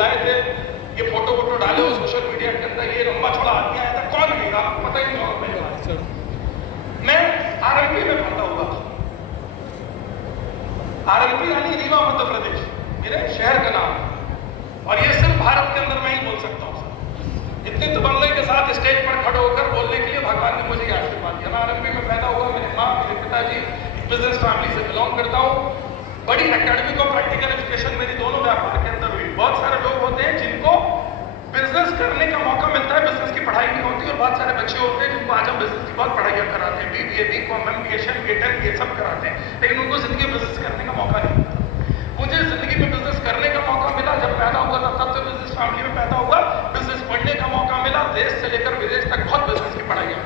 बुलाए थे, ये फोटो वोटो डाले हो सोशल मीडिया के अंदर, ये लंबा छोड़ा आदमी आया था, कौन मिलेगा आपको पता ही नहीं होगा मेरे बारे। मैं आरएलपी में पैदा हुआ था। आरएलपी यानी रीवा मध्य प्रदेश, मेरे शहर का नाम है। और ये सिर्फ भारत के अंदर मैं ही बोल सकता हूँ सर। इतनी तबल्ले के साथ स्टेज पर खड़े होकर बोलने के लिए भगवान ने मुझे आशीर्वाद दिया। मैं आरएलपी में पैदा हुआ, मेरे माँ मेरे पिताजी बिजनेस फैमिली से बिलोंग करता हूँ। बड़ी एकेडमिक और प्रैक्टिकल एजुकेशन मेरी दोनों व्यापार के अंदर हुई। बहुत सारे लोग होते हैं जिनको बिजनेस करने का मौका मिलता है, बिजनेस की पढ़ाई नहीं होती, और बहुत सारे बच्चे होते हैं जिनको आज हम बिजनेस की बहुत पढ़ाइयाँ कराते हैं, बीबीए, बीकॉम, एमबीए, गेटेन, ये सब कराते हैं, लेकिन उनको जिंदगी में बिजनेस करने का मौका नहीं मिलता। मुझे जिंदगी में बिजनेस करने का मौका मिला, जब पैदा हुआ था तब से बिजनेस फैमिली में पैदा हुआ, बिजनेस पढ़ने का मौका मिला, देश से लेकर विदेश तक बहुत बिजनेस की पढ़ाइयाँ।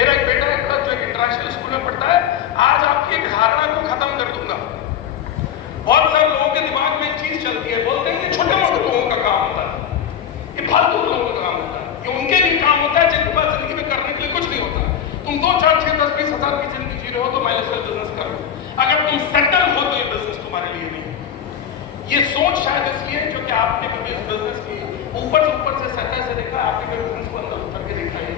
मेरा एक बेटा है जो एक इंटरनेशनल स्कूल में पढ़ता है। आज आपकी एक धारणा को खत्म कर दूंगा। बहुत सारे लोगों के दिमाग में एक चीज चलती है, बोलते हैं ये छोटे मोटे लोगों का काम होता है, ये फालतू लोगों का काम होता है, ये उनके लिए काम होता है जिनके पास जिंदगी में करने के लिए कुछ नहीं होता। तुम 2, 4, 6, 10, 20 हजार की जिंदगी जी रहे हो तो माइलेज का बिजनेस करो। अगर तुम सेटल हो तो ये बिजनेस तुम्हारे लिए नहीं है। ये सोच शायद इसलिए क्योंकि आपने कभी इस बिजनेस की ऊपर से सतह से देखा, आपने कभी बिजनेस को अंदर उतर के देखा है।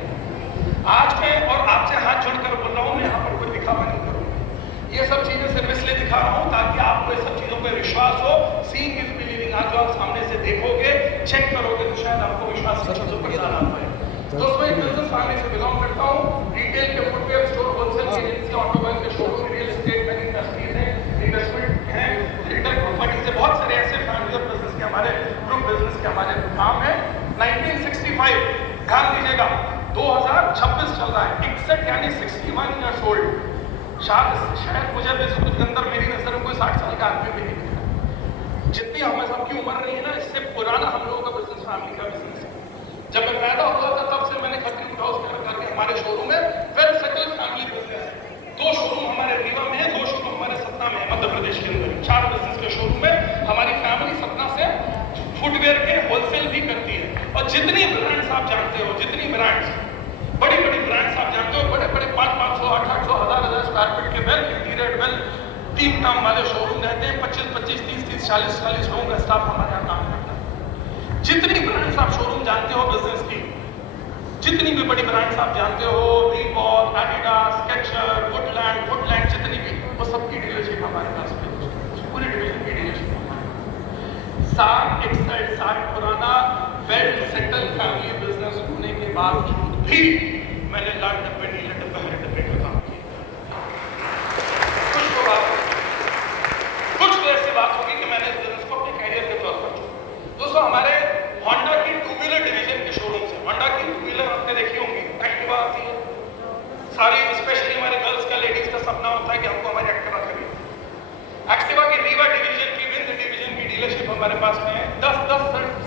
आज मैं और आपसे हाथ जोड़कर बोल रहा हूँ, मैं यहाँ पर कोई दिखावा नहीं करूँगा। ये सब चीजें सिर्फ इसलिए दिखा रहा हूँ ताकि आपको इस सब चीजों पर विश्वास हो। Seeing is believing. आज जो आप सामने से देखोगे, चेक करोगे तो शायद आपको विश्वास इन चीजों पर ज्यादा आता है। दोस्तों, एक बिजनेस फैमिली से बिलोंग करता हूँ। रिटेल के फुटवेयर स्टोर, होलसेल की एजेंसी, ऑटोमोबाइल के शोरूम, रियल एस्टेट में इंडस्ट्रीज है, इन्वेस्टमेंट है, रिटेल प्रॉपर्टी से, बहुत सारे ऐसे फैमिली और बिजनेस के हमारे ग्रुप बिजनेस के हमारे काम है। 1965, ध्यान दीजिएगा, 2026 चल रहा है, 61 यानी 61 ईयर्स ओल्ड। शायद मुझे भी इसके अंदर मेरी नजर में कोई 60 साल का आदमी भी नहीं दिखा। जितनी हमें सबकी उम्र रही है ना, इससे पुराना हम लोगों का बिजनेस फैमिली का बिजनेस है। जब मैं पैदा हुआ था तब से मैंने खत्री वुड हाउस के करके हमारे शोरूम में वेल सेटल्ड फैमिली बिजनेस है। 2 शोरूम हमारे रीवा में है, 2 शोरूम हमारे सतना में है, मध्य प्रदेश के अंदर 4 बिजनेस के शोरूम में हमारी फैमिली सतना से फुटवेयर के होलसेल भी करती है। और जितनी ब्रांड्स आप जानते हो, जितनी ब्रांड्स, बड़ी बड़ी ब्रांड्स आप जानते हो, बड़े बड़े 500, 800, 1000 स्क्वायर फीट के वेल इंटीरियर, वेल 3 टर्म वाले शोरूम रहते हैं। 25, 30, 40 लोगों का स्टाफ हमारे यहाँ काम करता है। जितनी ब्रांड्स आप शोरूम जानते हो बिजनेस की, जितनी भी बड़ी ब्रांड्स आप जानते हो, रीबॉक, एडिडास, स्केचर, वुडलैंड, जितनी भी, वो सबकी डीलरशिप हमारे पास है। पूरी डिवीजन की डीलरशिप हमारी 60 साल पुराना वेल सेटल फैमिली बिजनेस होने के बावजूद भी मैंने लाल डब्बे, नीले डब्बे, हरे डब्बे का काम किया। कुछ तो ऐसी बात होगी कि मैंने इस बिजनेस को अपने कैरियर के तौर पर चुना। दोस्तों, हमारे होंडा की 2 व्हीलर डिवीजन के शोरूम से, होंडा की 2 व्हीलर आपने देखी होंगी, एक्टिवा आती है सारी, स्पेशली हमारे गर्ल्स का, लेडीज का सपना होता है कि हमको हमारी एक्टिवा खरीदनी। एक्टिवा की रीवा डिवीजन की, विंड डिवीजन की डीलरशिप हमारे पास में है। 10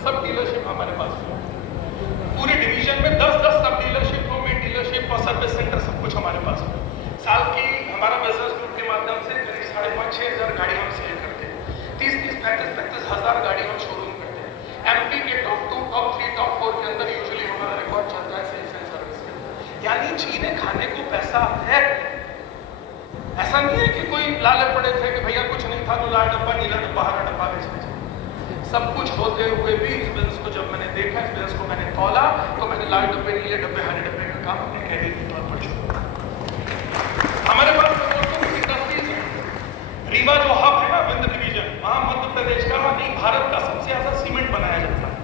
सब डीलरशिप हमारे पास में, पूरे डिवीजन में 10 सब डीलरशिप, डीलरशिप और सर्विस सेंटर, सब कुछ हमारे पास है। साल की हमारा बिजनेस ग्रुप के माध्यम से करीब 5,500 हजार गाड़ी हम सेल करते हैं। 30-35 हजार गाड़ी हम शोरूम करते हैं। एमपी के टॉप 2, टॉप 3, टॉप 4 के अंदर यूजुअली हमारा रिकॉर्ड चलता है सेल्स एंड सर्विस में। यानी जीने खाने को पैसा है। ऐसा नहीं है कि कोई लाले पड़े थे कि भैया कुछ नहीं था तो लाल डब्बा, नीला डब्बा, हरा डब्बा बेचना चाहिए। सब कुछ होते हुए भी इस बिजनेस को जब मैंने देखा, इस बिजनेस को मैंने तौला, तो मैंने लाल डब्बे, नीले डब्बे, हरे डब्बे का काम अपने कैरियर के तौर पर छोड़ा। हमारे पास इंडस्ट्रीज है। रीवा जो हब है ना, विंड डिवीजन, वहां मध्य प्रदेश का नहीं, भारत का सबसे ज्यादा सीमेंट बनाया जाता है।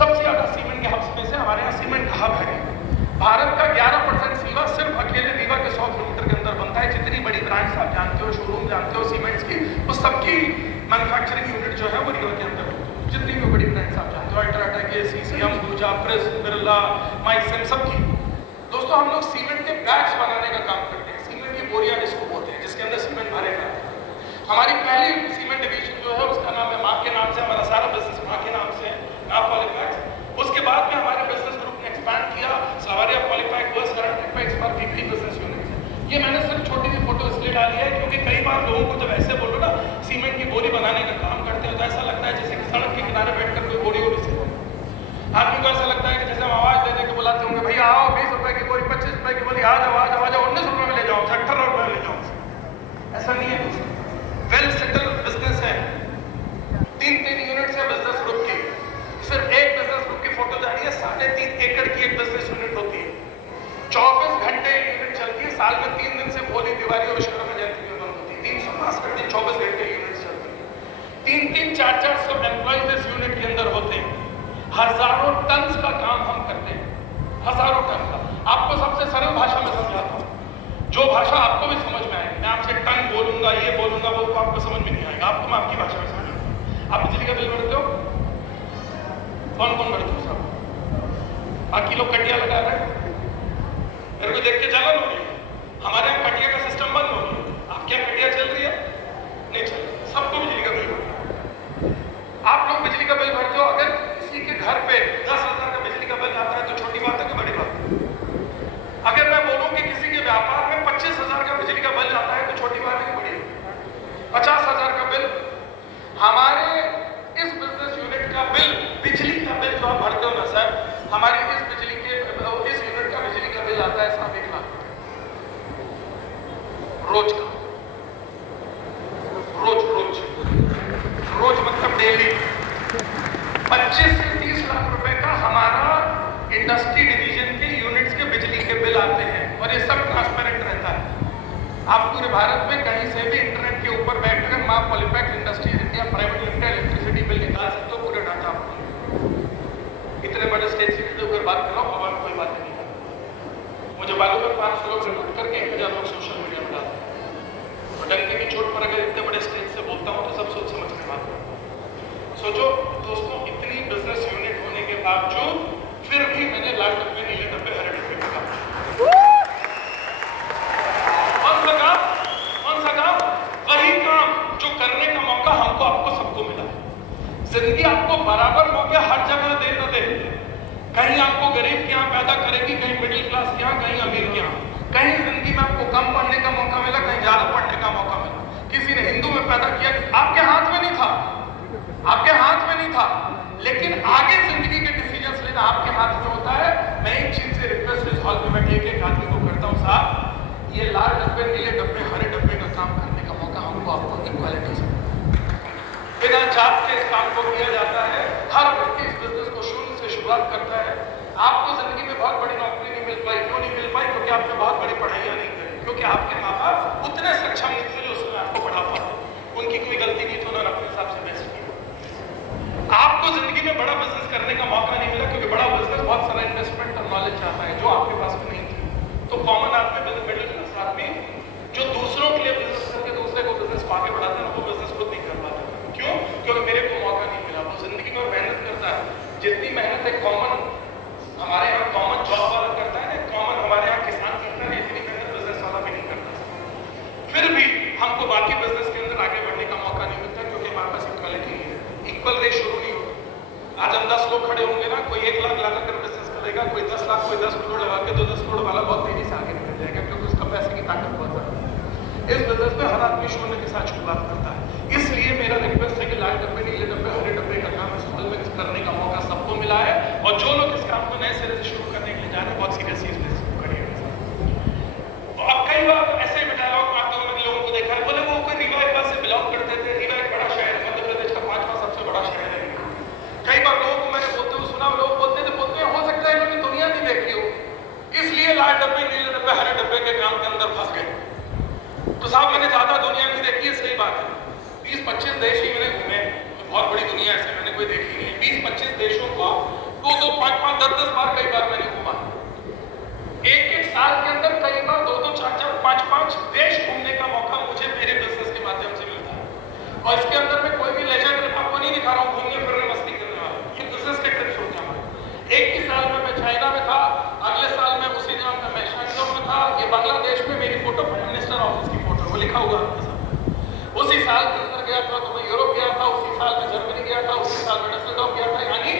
सबसे ज्यादा सीमेंट के हब्स में से हमारे यहाँ सीमेंट का हब है। भारत का 11% सीवा सिर्फ अकेले रीवा के 100 किलोमीटर के अंदर बनता है। जितनी बड़ी ब्रांड्स आप जानते हो, शोरूम जानते हो सीमेंट्स की, वो सबकी मैन्युफैक्चरिंग यूनिट जो है वो रीवा के अंदर होती है। जितनी भी बड़ी ब्रांड्स आप जानते हो, अल्ट्राटेक, एसीसी, अंबुजा, प्रेस, बिरला, माइसन, सबकी। दोस्तों, हम लोग सीमेंट के बैग्स बनाने का काम करते हैं। सीमेंट की बोरियां जिसको बोलते हैं, जिसके अंदर सीमेंट भरे जाते हैं। हमारी पहली सीमेंट डिवीजन जो है उसका नाम है, माँ के नाम से हमारा सारा बिजनेस माँ के नाम से है, नाप वाले बैग्स। उसके बाद में हमारे बिजनेस ग्रुप ने एक्सपैंड किया, सवारिया पॉलीपैक, बस करंट पैक्स पर बीपी बिजनेस यूनिट है। ये मैंने सिर्फ छोटी सी फोटो इसलिए डाली है क्योंकि कई बार लोगों को जब ऐसे बोलो ना सीमेंट की बोरी बनाने का काम करते हो तो ऐसा लगता है जैसे कि सड़क के किनारे बैठकर कोई बोरी वोरी से आदमी को ऐसा लगता है कि जैसे हम आवाज दे दे के बुलाते होंगे, भैया आओ, 20 रुपए की बोरी, 25 रुपए की बोरी, आ जाओ आ जाओ आ जाओ, 19 रुपए में ले जाओ, 18 रुपए में ले जाओ। ऐसा नहीं है। वेल सेटल बिजनेस है। 3 यूनिट्स है बिजनेस ग्रुप की। हजारों टन का काम हम करते हैं, हजारों टन का। आपको सबसे सरल भाषा में समझाता हूँ, जो भाषा आपको भी समझ में आएगी। मैं आपसे टन बोलूंगा, ये बोलूंगा, वो आपको समझ में नहीं आएगा। आपको मैं आपकी भाषा में समझाता हूँ। आप बिजली का बिल भरते हो? कौन कौन भरते हो? सब। बाकी लोग कटिया लगा रहे हैं, मेरे को देख के जलन हो रही है। हमारे यहाँ कटिया का सिस्टम बंद हो गया। आपके यहाँ कटिया चल रही है? नहीं चल रही। सबको बिजली का बिल भरना। आप लोग बिजली का बिल भरते हो। अगर किसी के घर पे 10,000 का बिजली का बिल आता है तो छोटी बात है कि बड़ी बात है? अगर मैं बोलूं कि किसी के व्यापार में 25,000 का बिजली का बिल आता है तो छोटी बात है कि बड़ी है? 50,000 का बिल। हमारे इस बिजनेस यूनिट का बिल, बिजली का बिल जो आप भरते हो ना सर, हमारी इस यूनिट का बिजली का बिल आता है साहब 1 लाख रोज का। रोज मतलब डेली 25 से 30 लाख रुपए का हमारा इंडस्ट्री डिवीजन के यूनिट्स के बिजली के बिल आते हैं। और ये सब ट्रांसपेरेंट रहता है। आप पूरे भारत में कहीं से भी इंटरनेट के ऊपर बैठकर Maa polypacks industries India private limited electricity bill निकाल सकते हो, पूरे डाटा आपको। इतने बड़े स्टेट से ऊपर बात कर रहा हूँ, हवा में कोई बात नहीं कर। मुझे मालूम है 500 लोग रिकॉर्ड करके 1,000 लोग सोशल मीडिया में डालते हैं। तो डंके की चोट पर अगर इतने बड़े स्टेज से बोलता हूँ तो सब सोच समझ के बात करता हूँ। सोचो दोस्तों, इतनी बिजनेस यूनिट होने के बावजूद फिर भी मैंने लाल डब्बे, नीले डब्बे, हरे डब्बे का काम। कौन सा काम? वही काम जो करने का मौका हमको, आपको, सबको मिला है। जिंदगी आपको बराबर मौके हर जगह दे न दे। कहीं आपको गरीब के यहाँ पैदा करेगी, कहीं मिडिल क्लास के यहाँ, कहीं अमीर के यहाँ। कहीं जिंदगी में आपको कम पढ़ने का मौका मिला, कहीं ज्यादा पढ़ने का मौका मिला। किसी ने हिंदू में पैदा किया, आपके हाथ में नहीं था, आपके हाथ में नहीं था। लेकिन आगे जिंदगी के डिसीजंस लेना आपके हाथ में होता है। मैं एक चीज से रिक्वेस्ट इस हॉल में बैठे एक आदमी को करता हूँ, साहब ये लाल डब्बे, नीले डब्बे, हरे डब्बे का काम करने का मौका हमको, आपको इक्वालिटी से बिना जात के इस काम को किया जाता है। हर व्यक्ति इस बिजनेस को शून्य से शुरुआत करता है। आपको जिंदगी में बहुत बड़ी नौकरी नहीं मिल पाई। क्यों नहीं मिल पाई? क्योंकि आपने बहुत बड़ी पढ़ाइयां नहीं करी, क्योंकि आपके माँ बाप उतने सक्षम नहीं थे जो उसमें आपको पढ़ा पाते। उनकी कोई गलती नहीं थी, उन्होंने अपने हिसाब से बेस्ट किया। आपको जिंदगी में बड़ा बिजनेस करने का मौका नहीं मिला, क्योंकि बड़ा बिजनेस बहुत सारा इन्वेस्टमेंट और नॉलेज चाहता है, जो आपके पास में नहीं थी। तो कॉमन आदमी, मिडिल क्लास आदमी जो दूसरों के लिए बिजनेस करके दूसरे को बिजनेस को आगे बढ़ाते हैं, वो बिजनेस खुद नहीं कर पाते। क्यों? क्योंकि मेरे को मौका नहीं मिला। वो जिंदगी में मेहनत करता है, जितनी मेहनत है कॉमन हमारे यहाँ कॉमन जॉब वाला करता है, कॉमन हमारे यहाँ किसान करता है, इतनी मेहनत बिजनेस वाला भी नहीं करता। फिर भी हमको बाकी बिजनेस के अंदर आगे बढ़ने का मौका नहीं मिलता, क्योंकि हमारे पास इक्वालिटी नहीं है। इक्वल रेट शुरू नहीं होता। आज हम 10 लोग खड़े होंगे ना, कोई 1 लाख लगा कर बिजनेस करेगा, कोई 10 लाख, कोई 10 करोड़ लगा के, तो 10 करोड़ वाला बहुत तेजी से आगे निकल जाएगा, क्योंकि उसका पैसे की ताकत बहुत ज्यादा है। इस बिजनेस में हर आदमी शून्य के साथ शुरुआत करता है। इसलिए मेरा रिक्वेस्ट है कि लाल डब्बे, नीले डब्बे, हरे डब्बे का काम इस हॉल में करने का मौका सबको मिला है। और जो लोग इस काम को नए सिरे से शुरू करने के लिए जा रहे हैं, बहुत सीरियसली इस बिजनेस को करिए। तो अब कई बार ऐसे में डायलॉग आते हैं, मैंने लोगों को देखा है, बोले वो कोई रीवा के पास से बिलोंग करते थे। रीवा एक बड़ा शहर है, मध्य प्रदेश का 5वां सबसे बड़ा शहर है। कई बार लोगों को मैंने बोलते हुए सुना, लोग बोलते थे हो सकता है इन्होंने दुनिया नहीं देखी हो, इसलिए लाल डब्बे, नीले डब्बे, हरे डब्बे के काम के अंदर फंस गए। तो साहब मैंने ज्यादा दुनिया नहीं देखी है, सही बात है। 20-25 देश ही मैंने घूमे, बहुत बड़ी दुनिया ऐसे मैंने कोई देखी नहीं है। 20-25 देशों को 2-2, 5-5, 10-10 बार कई बार मैंने घूमा। एक साल के अंदर कई बार 2-2, 4-4, 5-5 देश घूमने का मौका मुझे मेरे बिजनेस के माध्यम से मिलता है। और इसके अंदर मैं कोई भी लेजर ट्रिप आपको नहीं दिखा रहा हूँ, घूमने फिरने मस्ती करने वाला, ये बिजनेस के ट्रिप्स होते हैं हमारे। एक ही साल में मैं चाइना में था, अगले साल में उसी नाम में मैं शैंगजो में था। ये बांग्लादेश में मेरी फोटो प्राइम मिनिस्टर ऑफिस की फोटो, वो लिखा हुआ आपके साथ। उसी साल के अंदर गया था तो मैं यूरोप गया था, उसी साल में जर्मनी गया था, उसी साल में डसलडॉर्फ गया था। यानी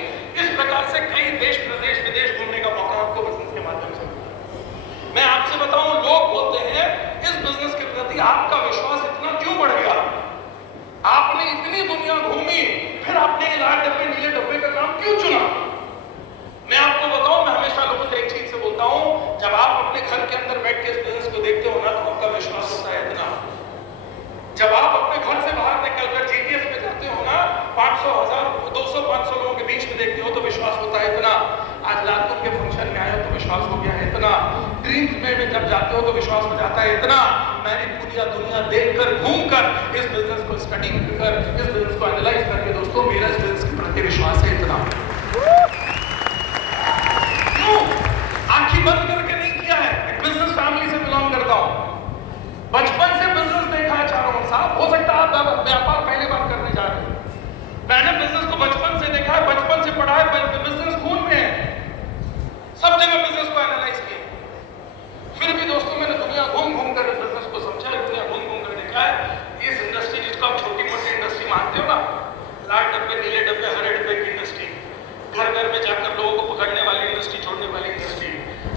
इस प्रकार से कई देश, प्रदेश, विदेश घूमने का मौका आपको बिजनेस के माध्यम से मिलता है। मैं आपसे बताऊं, लोग बोलते हैं इस बिजनेस के प्रति आपका विश्वास इतना क्यों बढ़ गया? आपने इतनी दुनिया घूमी, फिर आपने ये लाल डब्बे, नीले डब्बे का काम क्यों चुना? मैं आपको बताऊं, मैं हमेशा लोगों से एक चीज से बोलता हूं, जब आप अपने घर के अंदर बैठ के इस बिजनेस को देखते हो ना, तो आपका विश्वास होता है इतना। जब आप अपने घर से बाहर निकलकर जीपीएस में जाते हो ना, 500, 1000, 200, 500 लोगों के बीच में देखते हो तो विश्वास होता है इतना। आज लातूर के फंक्शन में आए हो तो विश्वास हो गया है इतना। ड्रीम्स में जब जाते हो तो विश्वास हो जाता है इतना। मैंने पूरी दुनिया देखकर, घूमकर इस बिजनेस को स्टडी कर, इस बिजनेस को एनालाइज करके दोस्तों, मेरा इस बिजनेस के प्रति विश्वास है इतना।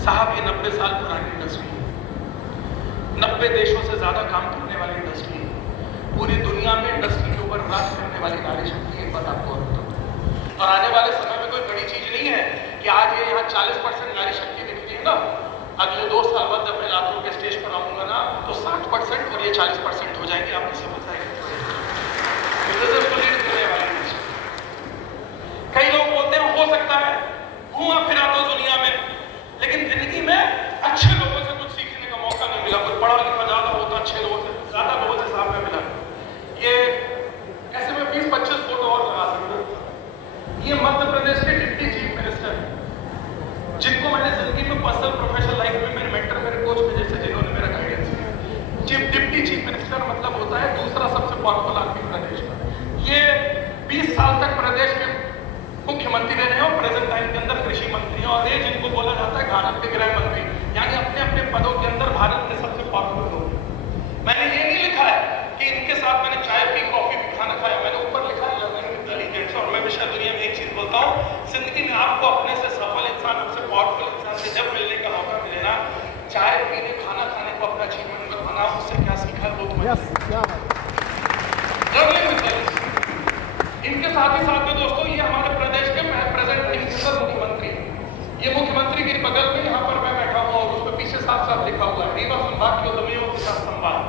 साहब ये 90 साल पुरानी इंडस्ट्री है, 90 देशों से ज्यादा काम करने वाली इंडस्ट्री है, पूरी दुनिया में इंडस्ट्री के ऊपर राज करने वाली नारी शक्ति, एक बात आपको और बताऊं। और आने वाले समय में कोई बड़ी चीज नहीं है कि आज ये यहाँ 40% नारी शक्ति दिख रही है ना, अगले 2 साल बाद जब मैं लाखों के स्टेज पर आऊंगा ना तो 60% और ये 40% हो जाएंगे। आपकी समझ आएगी। कई लोग बोलते हैं हो सकता है घूमा फिरा तो दुनिया में, लेकिन जिंदगी में अच्छे लोगों से कुछ सीखने का मौका नहीं मिला। कोई पढ़ा लिखा ज्यादा होता, अच्छे लोगों से ज्यादा लोगों से साथ में मिला। ये ऐसे में 20-25 फोटो और लगा सकते हो। ये मध्य प्रदेश के डिप्टी चीफ मिनिस्टर जिनको मैंने जिंदगी में पर्सनल प्रोफेशनल लाइफ में मेरे मेंटर मेरे कोच में जैसे जिन्होंने मेरा गाइडेंस किया। डिप्टी चीफ मिनिस्टर मतलब होता है दूसरा सबसे पावरफुल आदमी प्रदेश का। ये 20 साल तक प्रदेश के मुख्यमंत्री रहे हैं और प्रेजेंट टाइम के अंदर कृषि मंत्री हैं, और ये जिनको बोला जाता है भारत के गृह मंत्री, यानी अपने अपने पदों के अंदर भारत के सबसे पावरफुल लोग। मैंने ये नहीं लिखा है कि इनके साथ मैंने चाय पी, कॉफी भी, खाना खाया। मैंने ऊपर लिखा है लर्निंग विद डेलीगेट्स। और मैं हमेशा दुनिया में एक चीज बोलता हूँ, जिंदगी में आपको अपने से सफल इंसान, सबसे पावरफुल इंसान से जब मिलने का मौका मिले ना, चाय पीने, खाना खाने को अपना अचीवमेंट बनाना, उससे क्या सीखा वो तुम्हें लर्निंग विद डेलीगेट्स। इनके साथ ही साथ में दोस्तों ये हमारे प्रदेश के प्रेजेंट टाइम के मुख्यमंत्री, ये मुख्यमंत्री के बगल में यहाँ पर मैं बैठा हूँ और उसमें पीछे साफ साफ लिखा हुआ है रीवा संभाग के उद्यमियों के साथ संवाद।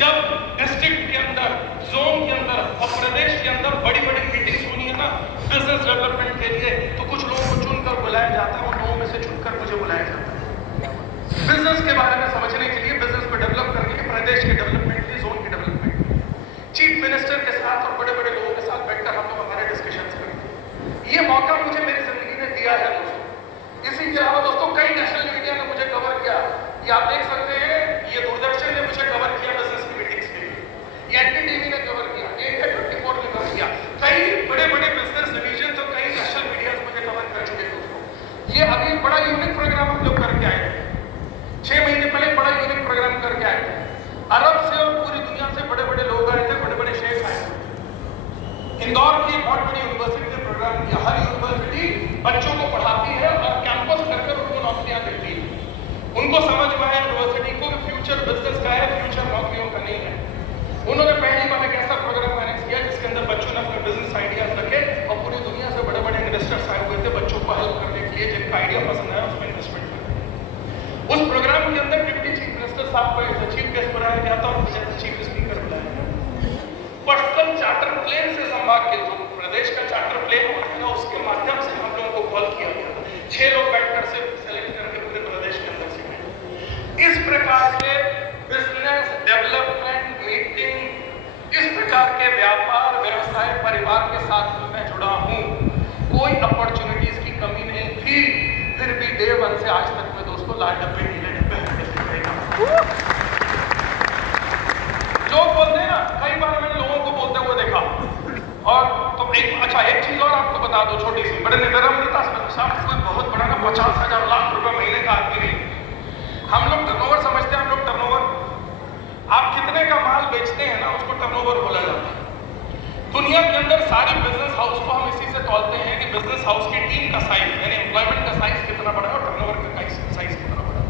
जब डिस्ट्रिक्ट के अंदर, जोन के अंदर और प्रदेश के अंदर बड़ी बड़ी मीटिंग्स होनी है ना बिजनेस डेवलपमेंट के लिए, तो कुछ लोगों को चुनकर बुलाया जाता है। उन लोगों में से चुनकर मुझे बुलाया जाता है बिजनेस के बारे में समझने के लिए, बिजनेस को डेवलप करने के, प्रदेश के डेवलपमेंट के, जोन के डेवलपमेंट। चीफ मिनिस्टर के साथ और बड़े बड़े लोगों के साथ बैठकर हम लोग हमारे डिस्कशन करेंगे। ये मौका मुझे मेरी जिंदगी ने दिया है दोस्तों। इसी के अलावा दोस्तों कई नेशनल मीडिया ने मुझे कवर किया। ये आप देख सकते हैं, ये दूरदर्शन ने मुझे कवर किया बिजनेस की मीटिंग्स के लिए, ये एनडीटीवी ने कवर किया, इंडिया 24 ने कवर किया, कई बड़े बड़े बिजनेस डिवीजन तो कई नेशनल मीडिया मुझे कवर कर चुके दोस्तों। ये अभी बड़ा यूनिक प्रोग्राम हम लोग करके आए थे, 6 महीने पहले बड़ा यूनिक प्रोग्राम करके आए थे। अरब से और पूरी दुनिया से बड़े बड़े लोग आए थे, बड़े बड़े शेख आए थे। इंदौर की एक बहुत बड़ी यूनिवर्सिटी ने प्रोग्राम किया। हर यूनिवर्सिटी बच्चों को पढ़ाती है और कैंपस कर उनको नौकरियां देती है। उनको समझ में आया यूनिवर्सिटी को कि फ्यूचर बिजनेस का है, फ्यूचर नौकरियों का नहीं है। उन्होंने पहली बार एक ऐसा प्रोग्राम मैनेज किया जिसके अंदर बच्चों ने अपने बिजनेस आइडियाज रखे और पूरी दुनिया से बड़े बड़े इन्वेस्टर्स आए हुए थे बच्चों को हेल्प करने के लिए, जिनका आइडिया पसंद आया उसमें इन्वेस्टमेंट करने। उस प्रोग्राम के अंदर डिप्टी चीफ मिनिस्टर साहब को चीफ गेस्ट बनाया गया था और मुझे चीफ स्पीकर बुलाया गया। पर्सनल चार्टर प्लेन से संभाग के जो प्रदेश का चार्टर प्लेन होता है ना, उसके माध्यम से हम लोगों को कॉल किया गया। 6 लोग बैठकर से सेलेक्ट करके पूरे प्रदेश के अंदर से गए। इस प्रकार के बिजनेस डेवलपमेंट मीटिंग, इस प्रकार के व्यापार व्यवसाय परिवार के साथ मैं जुड़ा हूँ। कोई अपॉर्चुनिटीज की कमी नहीं थी, फिर भी डे 1 से आज तक में दोस्तों लाल डब्बे नीले डब्बे जो बोलते हैं ना, कई बार मैंने लोगों को बोलते हुए देखा। और तो एक चीज और आपको बता दो छोटी सी, बड़े निडरता साहब, कोई बहुत बड़ा ना 50,000 लाख रुपए महीने का आदमी नहीं। हम लोग टर्नओवर समझते हैं, हम लोग टर्नओवर, आप कितने का माल बेचते हैं ना उसको टर्नओवर बोला जाता है। दुनिया के अंदर सारी बिजनेस हाउस को हम इसी से तौलते हैं कि बिजनेस हाउस की टीम का साइज, यानी एम्प्लॉयमेंट का साइज कितना बड़ा है और टर्नओवर का साइज कितना बड़ा है।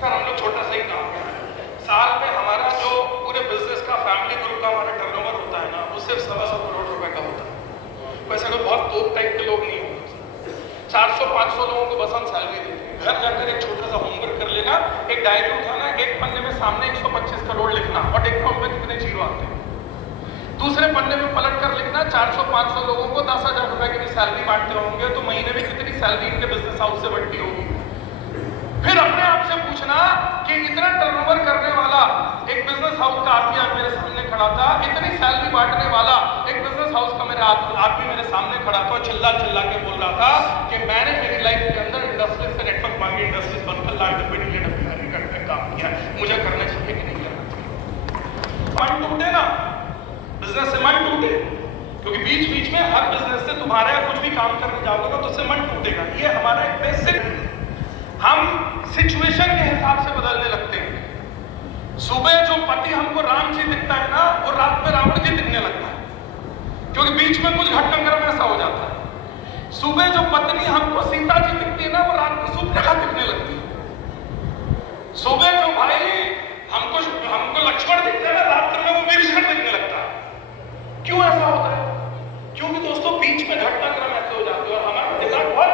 सर हम लोग छोटा सा ही काम कर रहे हैं, साल में हमारा जो पूरे बिजनेस का फैमिली ग्रुप का हमारा टर्नओवर होता है ना, वो सिर्फ 1.25 करोड़ रुपए का होता है। वैसे कोई बहुत तोप टाइप के लोग नहीं होते। 400-500 लोगों को बस हम सैलरी देते हैं। घर जाकर एक छोटा सा होमवर्क कर लेना, एक डायरी उठाना, एक पन्ने में सामने 125 करोड़ लिखना और देखना उसमें कितने जीरो आते हैं। दूसरे पन्ने में पलट कर लिखना 400-500 लोगों को 10,000 रुपए की भी सैलरी बांटते होंगे तो महीने में कितनी सैलरी इनके बिजनेस हाउस से बढ़ती होगी। फिर अपने आप से पूछना कि इतना टर्नओवर करने वाला एक बिजनेस हाउस का आदमी आज मेरे सामने खड़ा था, इतनी सैलरी बांटने वाला एक बिजनेस हाउस का मेरे आदमी मेरे सामने खड़ा था, चिल्ला चिल्ला के बोल रहा था कि मैंने मेरी लाइफ के अंदर इंडस्ट्रीज से नेटवर्क मांगी, इंडस्ट्रीज बनकर लाल डब्बे नीले डब्बे करके काम किया, मुझे करना चाहिए कि नहीं करना चाहिए। मन टूटे ना, बिजनेस से मन टूटे, क्योंकि बीच बीच में हर बिजनेस से तुम्हारा कुछ भी काम करने जाओगे ना तो उससे मन टूटेगा। ये हमारा एक बेसिक, हम सिचुएशन के हिसाब से बदलने लगते हैं। सुबह जो पति हमको राम जी दिखता है ना, वो रात में रावण जी दिखने लगता है, क्योंकि बीच में कुछ घटनाक्रम ऐसा हो जाता है। सुबह जो पत्नी हमको सीता जी दिखती है ना, वो रात में सुपरेखा दिखने लगती है। सुबह जो भाई हमको लक्ष्मण दिखता है ना, रात्र में वो विभीषण दिखने लगता है। क्यों ऐसा होता है? क्योंकि दोस्तों बीच में घटनाक्रम ऐसे हो जाते हैं और हमारा दिमाग बहुत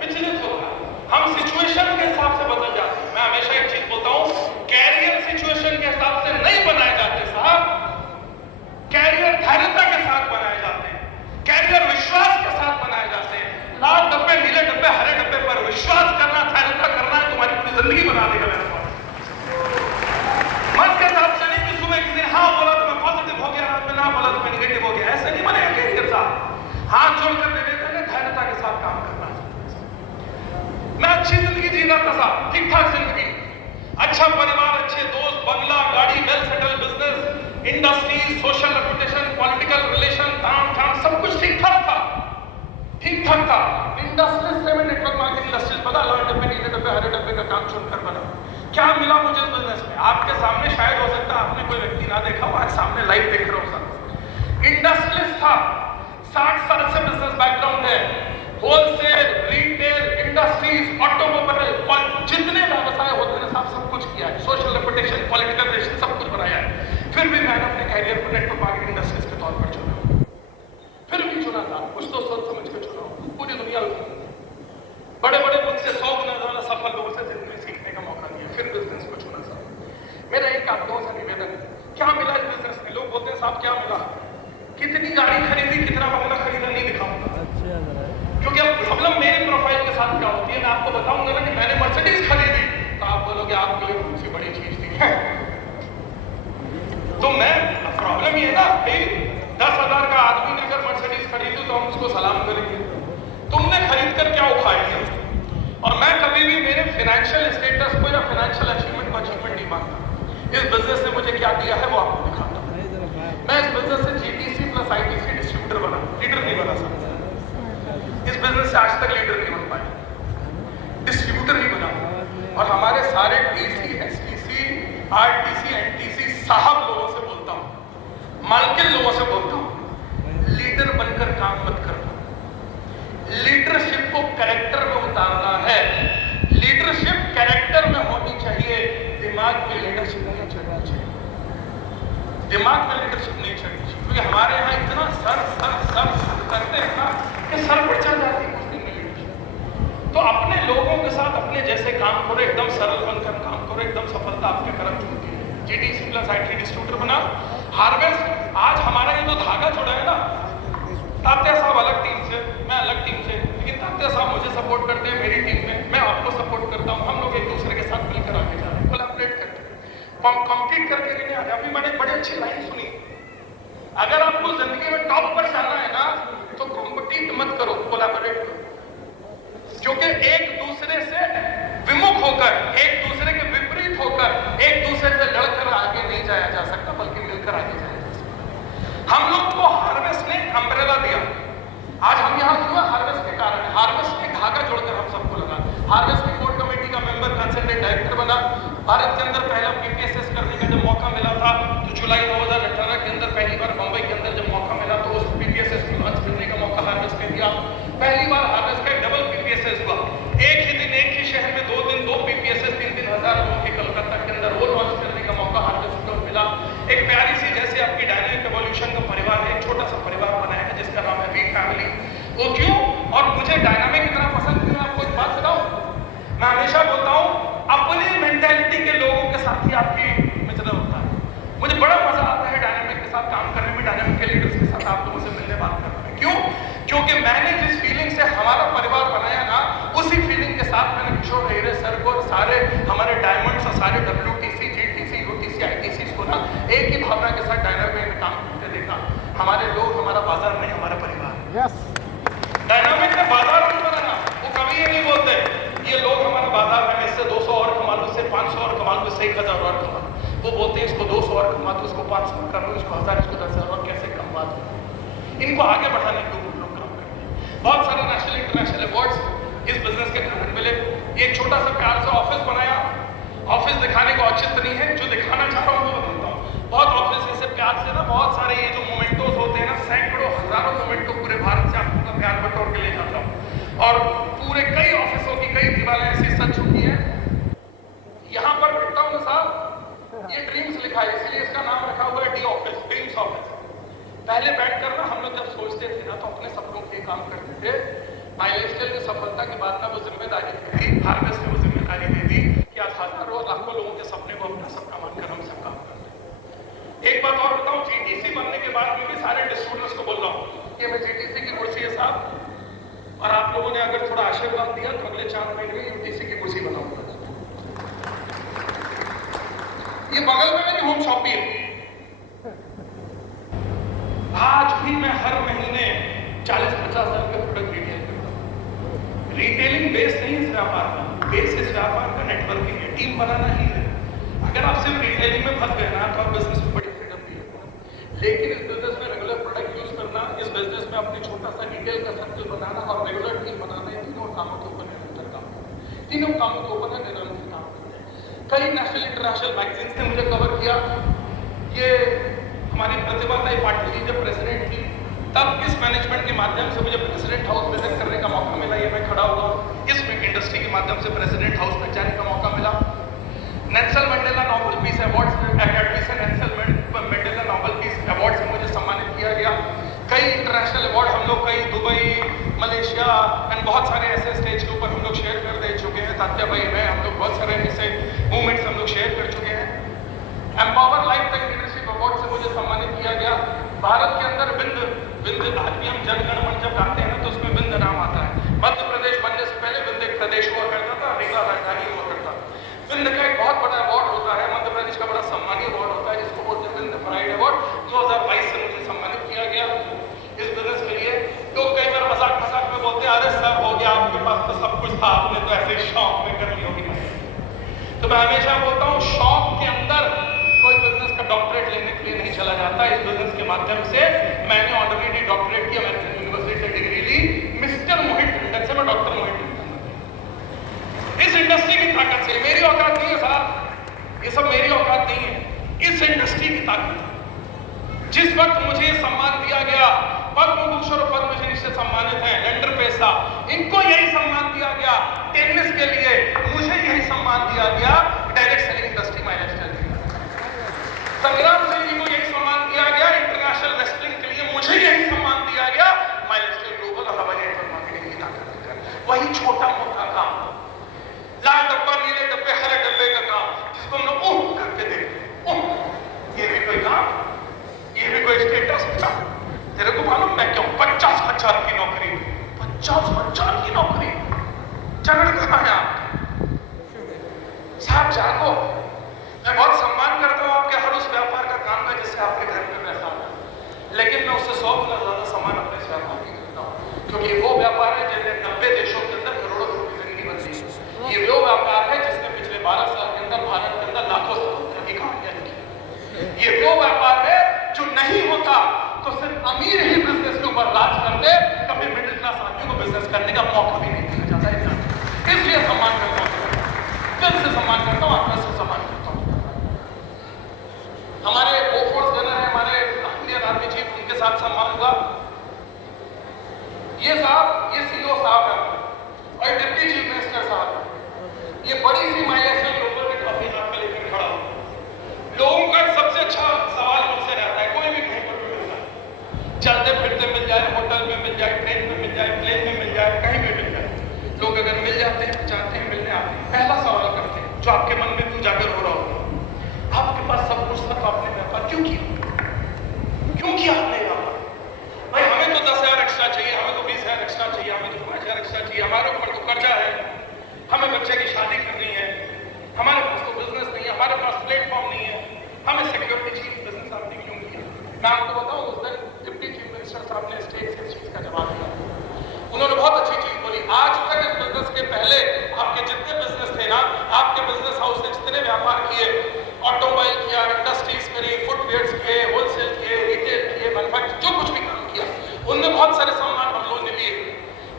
विचलित होता है, हम सिचुएशन के हिसाब से बदल जाते हैं। मैं हमेशा एक चीज बोलता हूं, कैरियर सिचुएशन के हिसाब से नहीं बनाए जाते साहब, कैरियर धैर्यता के साथ बनाए जाते हैं, कैरियर विश्वास के साथ बनाए जाते हैं। लाल डब्बे, नीले डब्बे, हरे डब्बे पर विश्वास करना, धैर्यता करना है, तुम्हारी पूरी जिंदगी बना देगा मेरे पास। मन के साथ चले कि सुबह किसी ने हाँ बोला तो मैं पॉजिटिव हो गया, रात में ना बोला तो मैं नेगेटिव हो गया, ऐसे नहीं बनेगा कैरियर साथ। हाथ जोड़कर निवेदन है, धैर्यता के साथ काम करना है। मैं अच्छी जिंदगी जी रहा था साहब, ठीक ठाक जिंदगी, अच्छा परिवार, अच्छे दोस्त, बंगला, गाड़ी, well settle business, industry, social reputation, political relation, काम काम सब कुछ ठीक ठाक था, ठीक ठाक था। इंडस्ट्री से मैं नेटवर्क मार्केटिंग इंडस्ट्री पता, लाल डब्बे, नीले डब्बे, हरे डब्बे का काम चुनकर बना। क्या मिला मुझे बिजनेस में? आपके सामने शायद हो सकता है आपने कोई व्यक्ति ना देखा हो, आज सामने लाइव देख रहे हो सर। इंडस्ट्रियलिस्ट था, 60 साल से बिजनेस बैकग्राउंड है, होलसेल, रिटेल, इंडस्ट्रीज, ऑटोमोबाइल, जितने व्यवसाय होते हैं साहब सब कुछ किया है, सोशल रेपुटेशन, पॉलिटिकल रिलेशन सब कुछ बनाया है। फिर भी मैंने अपने कैरियर को नेटवर्क मार्केटिंग इंडस्ट्रीज के तौर पर चुना, फिर भी चुना था, कुछ तो सोच समझ के चुना। पूरी दुनिया बड़े बड़े मुझसे 100 गुना ज्यादा सफल लोगों से जिंदगी सीखने का मौका दिया, फिर बिजनेस को चुना साहब। मेरा एक आप लोगों से निवेदन है, क्या मिला इस बिजनेस में? लोग बोलते हैं साहब क्या मिला, कितनी गाड़ी खरीदी, कितना बंगला खरीदा, नहीं दिखाऊंगा क्योंकि अब प्रॉब्लम मेरे प्रोफाइल के साथ क्या होती है, मैं आपको बताऊंगा ना कि मैंने मर्सिडीज खरीदी तो आप बोलोगे आपके लिए कौन सी बड़ी चीज थी। तो मैं प्रॉब्लम ये है ना भाई, 10,000 का आदमी ने अगर मर्सिडीज खरीदी तो हम उसको सलाम करेंगे, तुमने खरीद कर क्या उखाड़ लिया? और मैं कभी भी मेरे फाइनेंशियल स्टेटस को या फाइनेंशियल अचीवमेंट को अचीवमेंट नहीं मानता। इस बिजनेस ने मुझे क्या दिया है वो आपको दिखाता हूं। मैं इस बिजनेस से जीटीसी प्लस आईटीसी डिस्ट्रीब्यूटर बना, लीडर नहीं बना सकता। इस बिजनेस से आज तक लीडर नहीं बन पाया, डिस्ट्रीब्यूटर नहीं बना। और हमारे सारे डीसी, एसटीसी, आरटीसी, एनटीसी साहब लोगों से बोलता हूं, मालकिन लोगों से बोलता हूं, लीडर बनकर काम मत करना। लीडरशिप को कैरेक्टर में उतारना है, लीडरशिप कैरेक्टर में होनी चाहिए, दिमाग में लीडरशिप नहीं चढ़नी चाहिए, दिमाग में लीडरशिप नहीं चढ़नी चाहिए। क्योंकि हमारे यहाँ इतना सर सर सर सर करते हैं ना कि सर पर चढ़ जाती है कुछ दिन में लीडरशिप। तो अपने लोगों के साथ अपने जैसे काम करो, एकदम सरल बनकर काम करो, एकदम सफलता आपके कदम चुनती है। जीटीसी प्लस आईटी डिस्ट्रीब्यूटर बना, हार्वेस्ट। आज हमारा ये जो धागा जुड़ा है ना, तात्या साहब अलग टीम से, मैं अलग टीम से, लेकिन तात्या साहब मुझे सपोर्ट करते हैं मेरी टीम में, मैं आपको सपोर्ट करता हूँ, हम लोग एक दूसरे के साथ मिलकर आगे जा रहे हैं, कोलैबोरेट करके, कॉम्पीट करके नहीं आ रहे। अभी मैंने बड़ी अच्छी लाइन सुनी, अगर आपको जिंदगी में टॉप पर जाना है ना तो कॉम्पिटिट मत करो, कोलैबोरेट करो। क्योंकि एक दूसरे से विमुख होकर, एक दूसरे के विपरीत होकर, एक दूसरे से लड़कर आगे नहीं जाया जा सकता, बल्कि मिलकर आगे जाया जा सकता। हम लोग को हार्वेस्ट ने अम्ब्रेला दिया, आज हम यहाँ क्यों? हार्वेस्ट के कारण, हार्वेस्ट में धागा जोड़कर हम सबको लगा। हार्वेस्ट की कोर कमेटी का मेंबर, कंसल्टेंट डायरेक्टर बना। भारत के अंदर पहला पीपीएसएस करने का जब मौका मिला था तो जुलाई 2018 के अंदर पहली बार बंबई के अंदर जब मौका मिला तो उस पीपीएसएस को लॉन्च करने का मौका हार्वेस्ट ने दिया। पहली बार हार्वेस्ट का डबल पीपीएसएस हुआ, एक ही दिन एक ही शहर में 2 दिन 2 पीपीएसएस, 3,000 लोगों के कलकत्ता के अंदर वो लॉन्च करने का मौका हार्वेस्ट को मिला। एक प्यारी सी जैसे आपकी डायनामिक एवोल्यूशन का परिवार है, एक छोटा सा परिवार बनाया है जिसका नाम है वी फैमिली। वो क्यों और मुझे डायनामिक इतना पसंद क्यों? आपको एक बात बताऊं, मैं हमेशा बोलता हूं अपनी मेंटालिटी के लोगों के साथ ही आपकी मित्रता होता है। मुझे बड़ा मजा आता है डायनामिक के साथ काम करने में, डायनामिक के लीडर्स के साथ आप लोगों से मिलने बात करने में। क्यों? क्योंकि मैंने जिस फीलिंग से हमारा परिवार बनाया ना, उसी फीलिंग के साथ मैंने किशोर हेगड़े सर को और सारे हमारे डायमंड्स और सारे WTC, GTC, UTC, ITC को ना एक ही भावना के साथ डायनामिक में काम करते देखा। हमारे लोग हमारा बाजार नहीं, हमारा परिवार। डायनामिक ने बाजार नहीं बनाया, वो कभी ये नहीं बोलते ये लोग हमारा बाजार है, इससे 200 और कमा लो, इससे 500 और कमा लो, इससे 1,000 और कमा लो। वो बोलते हैं इसको 200 और कमा दो, इसको 500 कर लो, इसको 1,000, इसको 10,000 और कैसे कमा दो। इनको आगे बढ़ाने के लिए लोग काम करते हैं। बहुत सारे नेशनल इंटरनेशनल अवार्ड्स इस बिजनेस के कारण मिले। एक छोटा सा प्यार से ऑफिस बनाया, ऑफिस दिखाने को औचित्य नहीं है, जो दिखाना चाह रहा हूँ वो बताता हूँ। बहुत ऑफिस ऐसे प्यार से ना, बहुत सारे ये जो मोमेंटोज होते हैं ना, सैकड़ों हजारों मोमेंटो पूरे भारत से आपका प्यार बटोर के ले जाता हूँ। और पूरे कई ऑफिसों की कई दीवारें ऐसी सज चुकी हैं, यहाँ पर ये ड्रीम्स लिखा है, इसलिए इसका नाम रखा हुआ है डी ऑफिस, ड्रीम्स ऑफिस। पहले बैठकर ना हम लोग जब सोचते थे ना तो अपने सपनों के काम करते थे। माइलस्टोन की सफलता के बाद ना वो जिम्मेदारी थी, हार्वेस्ट ने वो जिम्मेदारी दे दी कि आज हजारों लाखों लोगों के सपने को अपना सपना मानकर हम सब काम करते हैं। एक बात और बताऊं, जीटीसी बनने के बाद में भी सारे स्टूडेंट्स को बोल रहा हूं कि मैं जीटीसी की कुर्सी है साहब, और आप लोगों ने अगर थोड़ा आशीर्वाद दिया तो अगले 4 महीने में यूटीसी की कुर्सी बनाऊंगा। ये बगल में मेरी होम शॉप है। आज भी मैं हर महीने 40-50 हज़ार का प्रोडक्ट रिटेल करता हूं। रिटेलिंग बेस नहीं इस व्यापार का, बेस इस व्यापार का नेटवर्किंग है, टीम बनाना ही है। अगर आप सिर्फ रिटेलिंग में फंस गए ना तो आप बिजनेस में बड़ी फ्रीडम नहीं है, लेकिन इस बिजनेस में रेगुलर प्रोडक्ट यूज करना, इस बिजनेस में अपने छोटा सा रिटेल का सर्कल बनाना और रेगुलर टीम बनाना, ये तीनों कामों के ऊपर निरंतर काम करते हैं। तीनों कामों के ऊपर निरंतर काम करते हैं। कई नेशनल इंटरनेशनल मैगजीन्स ने मुझे कवर किया। ये हमारी प्रतिभा पाटिल जी जब प्रेसिडेंट थी तब इस मैनेजमेंट के माध्यम से मुझे प्रेसिडेंट हाउस विजिट करने का मौका मिला। ये मैं खड़ा हुआ, इस इंडस्ट्री के माध्यम से प्रेसिडेंट हाउस में जाने का मौका मिला। Nelson Mandela Nobel peace award academy से Nelson Mandela Nobel peace award से मुझे सम्मानित किया गया। कई इंटरनेशनल अवार्ड हम लोग कई दुबई, मलेशिया एंड बहुत सारे ऐसे स्टेज के ऊपर हम लोग शेयर कर दे चुके हैं। तात्या भाई मैं हम लोग बहुत सारे ऐसे मूवमेंट्स हम लोग शेयर कर चुके हैं। Empower life time leadership award से मुझे सम्मानित किया गया। भारत के अंदर बिंद आज भी हम जनगण मन जब गाते हैं तो उसमें बिंद नाम आता है। मध्य प्रदेश बनने से पहले बिंद एक प्रदेश हुआ करता था, रीवा राजधानी हुआ करता। बिंद का एक बहुत बड़ा अवार्ड होता है, मध्य प्रदेश का बड़ा सम्मानीय अवार्ड होता है जिसको बोलते हैं बिंद प्राइड अवार्ड। 2022 से मुझे सम्मानित किया गया इस बिजनेस के लिए। लोग कई बार मजाक में बोलते हैं अरे सर हो गया आपके पास तो सब कुछ था, आपने तो ऐसे शौक में कर ली होगी। तो मैं हमेशा बोलता हूँ शौक के अंदर कोई बिजनेस का डॉक्टरेट लेने के लिए नहीं चला जाता। इस बिजनेस के माध्यम से मैंने ऑनरेडी डॉक्टरेट की अमेरिकन यूनिवर्सिटी से डिग्री ली। मिस्टर मोहित टंडन से मैं डॉक्टर मोहित टंडन। इस इंडस्ट्री की ताकत से, मेरी औकात नहीं है साहब, ये सब मेरी औकात नहीं है, इस इंडस्ट्री की ताकत। जिस वक्त मुझे ये सम्मान दिया गया, पद्म भूषण और पद्मश्री से सम्मानित है लैंडर पेसा, इनको यही सम्मान दिया गया। टेनिस के लिए मुझे यही सम्मान दिया गया, डायरेक्ट सेलिंग इंडस्ट्री माइलस्टोन। संग्राम सिंह जी को यही सम्मान दिया गया, इंटरनेशनल रेसलिंग के लिए मुझे यही सम्मान दिया गया, माइलस्टोन ग्लोबल और हवाई नेटवर्क मार्केटिंग की ताकत। वही छोटा मोटा काम, लाल डब्बा नीले डब्बे हरे डब्बे का काम, जिसको हम लोग ओह करके देखते, ये भी कोई काम, ये भी कोई स्टेटस था। तेरे को मालूम मैं क्यों 50,000 की नौकरी, 50,000 की नौकरी, चरण कहाँ है आप साहब? जागो। मैं बहुत सम्मान करता हूँ आपके हर उस व्यापार का काम का जिससे आपके घर में पैसा आता है, लेकिन मैं उससे 100 गुना ज्यादा सम्मान अपने इस व्यापार की करता हूँ, क्योंकि वो व्यापार है जिसने 90 देशों के अंदर करोड़ों लोगों की जिंदगी बदली। ये वो व्यापार है जिसने पिछले 12 साल के अंदर भारत के अंदर लाखों सदस्यों की कहानियां लिखी। ये वो व्यापार है जो नहीं होता तो सिर्फ अमीर ही बिजनेस के ऊपर राज करते, कभी मिडिल क्लास आदमी को बिजनेस करने का मौका भी नहीं दिया जाता है। इसलिए सम्मान करता हूँ, दिल से सम्मान करता हूँ, आत्मा से सम्मान करता हूँ। हमारे बोफोर्स जनरल है, हमारे इंडियन आर्मी चीफ, उनके साथ सम्मान हुआ। ये साहब, ये सीईओ साहब है और डिप्टी चीफ मिनिस्टर साहब है। ये बड़ी सी माइलस्टोन ग्लोबल की ट्रॉफी हाथ में लेकर खड़ा हो। लोगों का सबसे अच्छा सवाल मुझसे रहता है, कोई भी कहीं पर भी मिल जाए, चलते फिरते मिल जाए, होटल में मिल जाए, ट्रेन में मिल जाए, प्लेन में मिल जाए, कहीं भी मिल जाए, लोग अगर मिल जाते हैं, चाहते हैं मिलने आते हैं, पहला सवाल करते हैं जो आपके मन में उजागर हो रहा होगा, आपके पास सब कुछ था तो आपने व्यापार क्यों किया? क्यों किया आपने व्यापार? भाई हमें तो 10,000 एक्स्ट्रा चाहिए, हमें तो 20,000 एक्स्ट्रा चाहिए, हमें तो 5,000 एक्स्ट्रा चाहिए, हमारे ऊपर तो कर्जा है, हमें बच्चे की शादी करनी है, हमारे पास तो बिजनेस नहीं है, हमारे पास प्लेटफॉर्म नहीं है, हमें सिक्योरिटी चाहिए, बिजनेस आपने क्यों किया? मैं आपको बताऊं, उस दिन डिप्टी चीफ मिनिस्टर साहब ने स्टेज से इस चीज का जवाब दिया। उन्होंने बहुत अच्छी चीज बोली। आज तक इस बिजनेस के पहले आपके जितने बिजनेस थे ना, आपके बिजनेस हाउस ने जितने व्यापार किए, ऑटोमोबाइल किया, इंडस्ट्रीज करी, फुटवेयर्स किए, होलसेल किए, रिटेल किए, मैन्युफैक्चर, जो कुछ भी काम किया, उनमें बहुत सारे सम्मान हम लोगों ने लिए।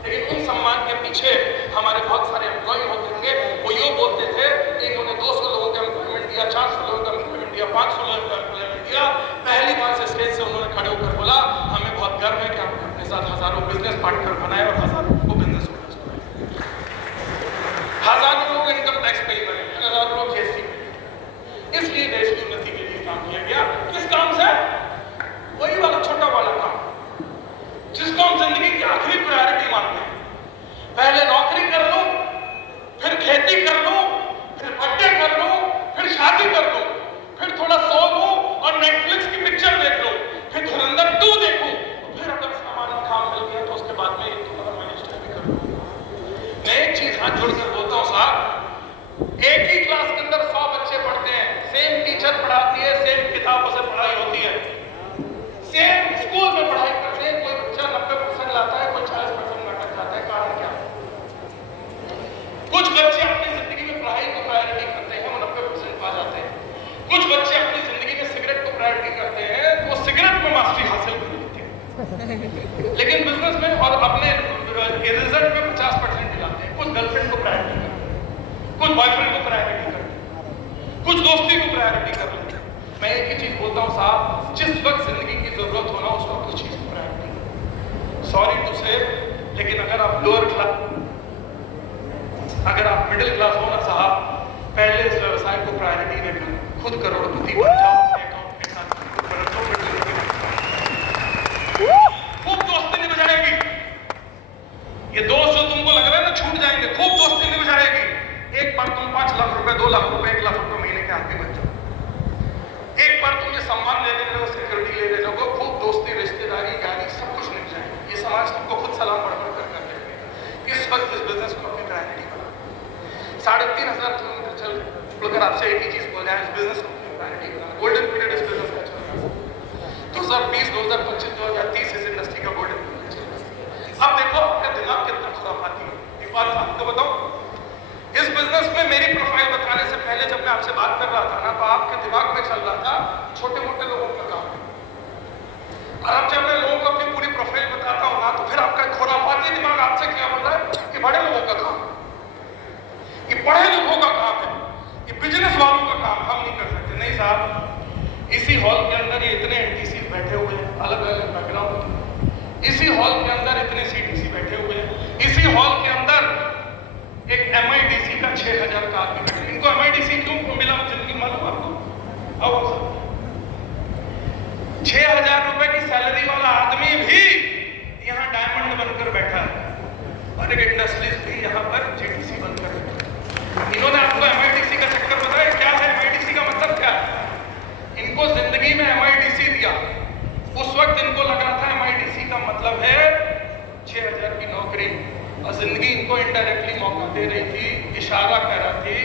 लेकिन उन सम्मान के पीछे हमारे बहुत सारे एम्प्लॉय होते थे, वो ये बोलते थे कि इन्होंने 200 लोगों का एम्प्लॉयमेंट दिया, 400 लोगों का एम्प्लॉयमेंट दिया, 500 लोगों का एम्प्लॉयमेंट दिया। पहली बार से स्टेज से उन्होंने खड़े होकर बोला, हमें बहुत गर्व है कि हमने अपने साथ हजारों बिजनेस पार्टनर बनाए और हजारों को बिजनेस ओनर्स बनाए, हजारों लोग इनकम टैक्स पे बनाए, हजारों लोग जीएसटी। इसलिए देश की हाथ जोड़कर बोलता हूँ साहब, एक ही क्लास के अंदर 100 बच्चे पढ़ते हैं, सेम टीचर पढ़ाती है, सेम किताबों से पढ़ाई होती है, सेम स्कूल में पढ़ाई करते हैं, कोई बच्चा 90% लाता है, कोई 40% में अटक जाता है। कारण क्या? कुछ बच्चे अपनी जिंदगी में पढ़ाई को प्रायोरिटी करते हैं, वो 90% पा जाते हैं। कुछ बच्चे अपनी जिंदगी में सिगरेट को प्रायोरिटी करते हैं, वो सिगरेट में मास्टरी हासिल कर लेते हैं, लेकिन बिजनेस में और अपने रिजल्ट में 50% दिलाते हैं। कुछ गर्लफ्रेंड को प्रायोरिटी करते हैं, कुछ बॉयफ्रेंड को प्रायोरिटी करते हैं, कुछ दोस्ती को प्रायोरिटी कर लेते हैं। मैं एक ही चीज बोलता हूँ साहब, जिस वक्त जिंदगी की जरूरत हो ना, उस वक्त उस चीज को प्रायोरिटी करो। सॉरी टू से, लेकिन अगर आप लोअर क्लास, अगर आप मिडिल क्लास हो ना साहब, पहले इस व्यवसाय को प्रायोरिटी देकर खुद करोड़पति बन जाओ। खूब दोस्ती निभ जाएगी। ये दोस्त जो तुमको लग रहा है ना छूट जाएंगे, खूब दोस्ती निभ जाएगी। एक बार तुम 5 लाख रुपए, 2 लाख रुपए, 1 लाख रुपए महीने के आदमी बन जाओ। एक बार तुम ये सम्मान लेने लगो, सिक्योरिटी लेने लगो, खूब दोस्ती, रिश्तेदारी, यारी, सब कुछ निभ जाएगी। ये समाज तुमको खुद सलाम बढ़ कर देगा। इस वक्त इस बिजनेस को अपनी प्रायोरिटी बना। 3,500 किलोमीटर चल अगर आपसे एक ही चीज बोल जाए, इस बिजनेस को अपनी प्रायोरिटी बना। गोल्डन पीरियड इस बिजनेस का चल रहा है। 2020, 2025, 2030 इस इंडस्ट्री का गोल्डन पीरियड चल रहा है। अब देखो आपका दिमाग कितना खुराफाती है। एक बात आपको बताऊं, इस बिजनेस में मेरी प्रोफाइल बताने से पहले जब मैं आपसे बात कर रहा था ना, तो आपके दिमाग में चल रहा था छोटे मोटे लोगों का काम। और अब जब मैं लोगों को अपनी पूरी प्रोफाइल बताता हूं ना, तो फिर आपका खुराफाती दिमाग आपसे क्या बोल रहा है कि बड़े लोगों का काम, ये पढ़े लोगों का काम है, ये बिजनेस वालों का काम, हम नहीं कर सकते। नहीं साहब, इसी हॉल के अंदर ये इतने एनटीसी बैठे हुए हैं, अलग अलग बैकग्राउंड। इसी हॉल के अंदर इतने सीटीसी बैठे हुए हैं। इसी हॉल के अंदर एक एमआईडीसी का 6,000 का आदमी बैठे। इनको एमआईडीसी क्यों मिला जिंदगी मालूम आपको? अब 6,000 रुपए की सैलरी वाला आदमी भी यहाँ डायमंड बनकर बैठा है, और एक इंडस्ट्रीज भी यहाँ पर जेटीसी बनकर बैठा है। इन्होंने आपको एमआईडीसी का चक्कर बताया क्या है? एमआईडीसी का मतलब क्या है? इनको जिंदगी में एमआईडीसी दिया, उस वक्त इनको लग रहा था एमआईडीसी का मतलब है 6,000 की नौकरी, और जिंदगी इनको इनडायरेक्टली मौका दे रही थी, इशारा कर रहा थी।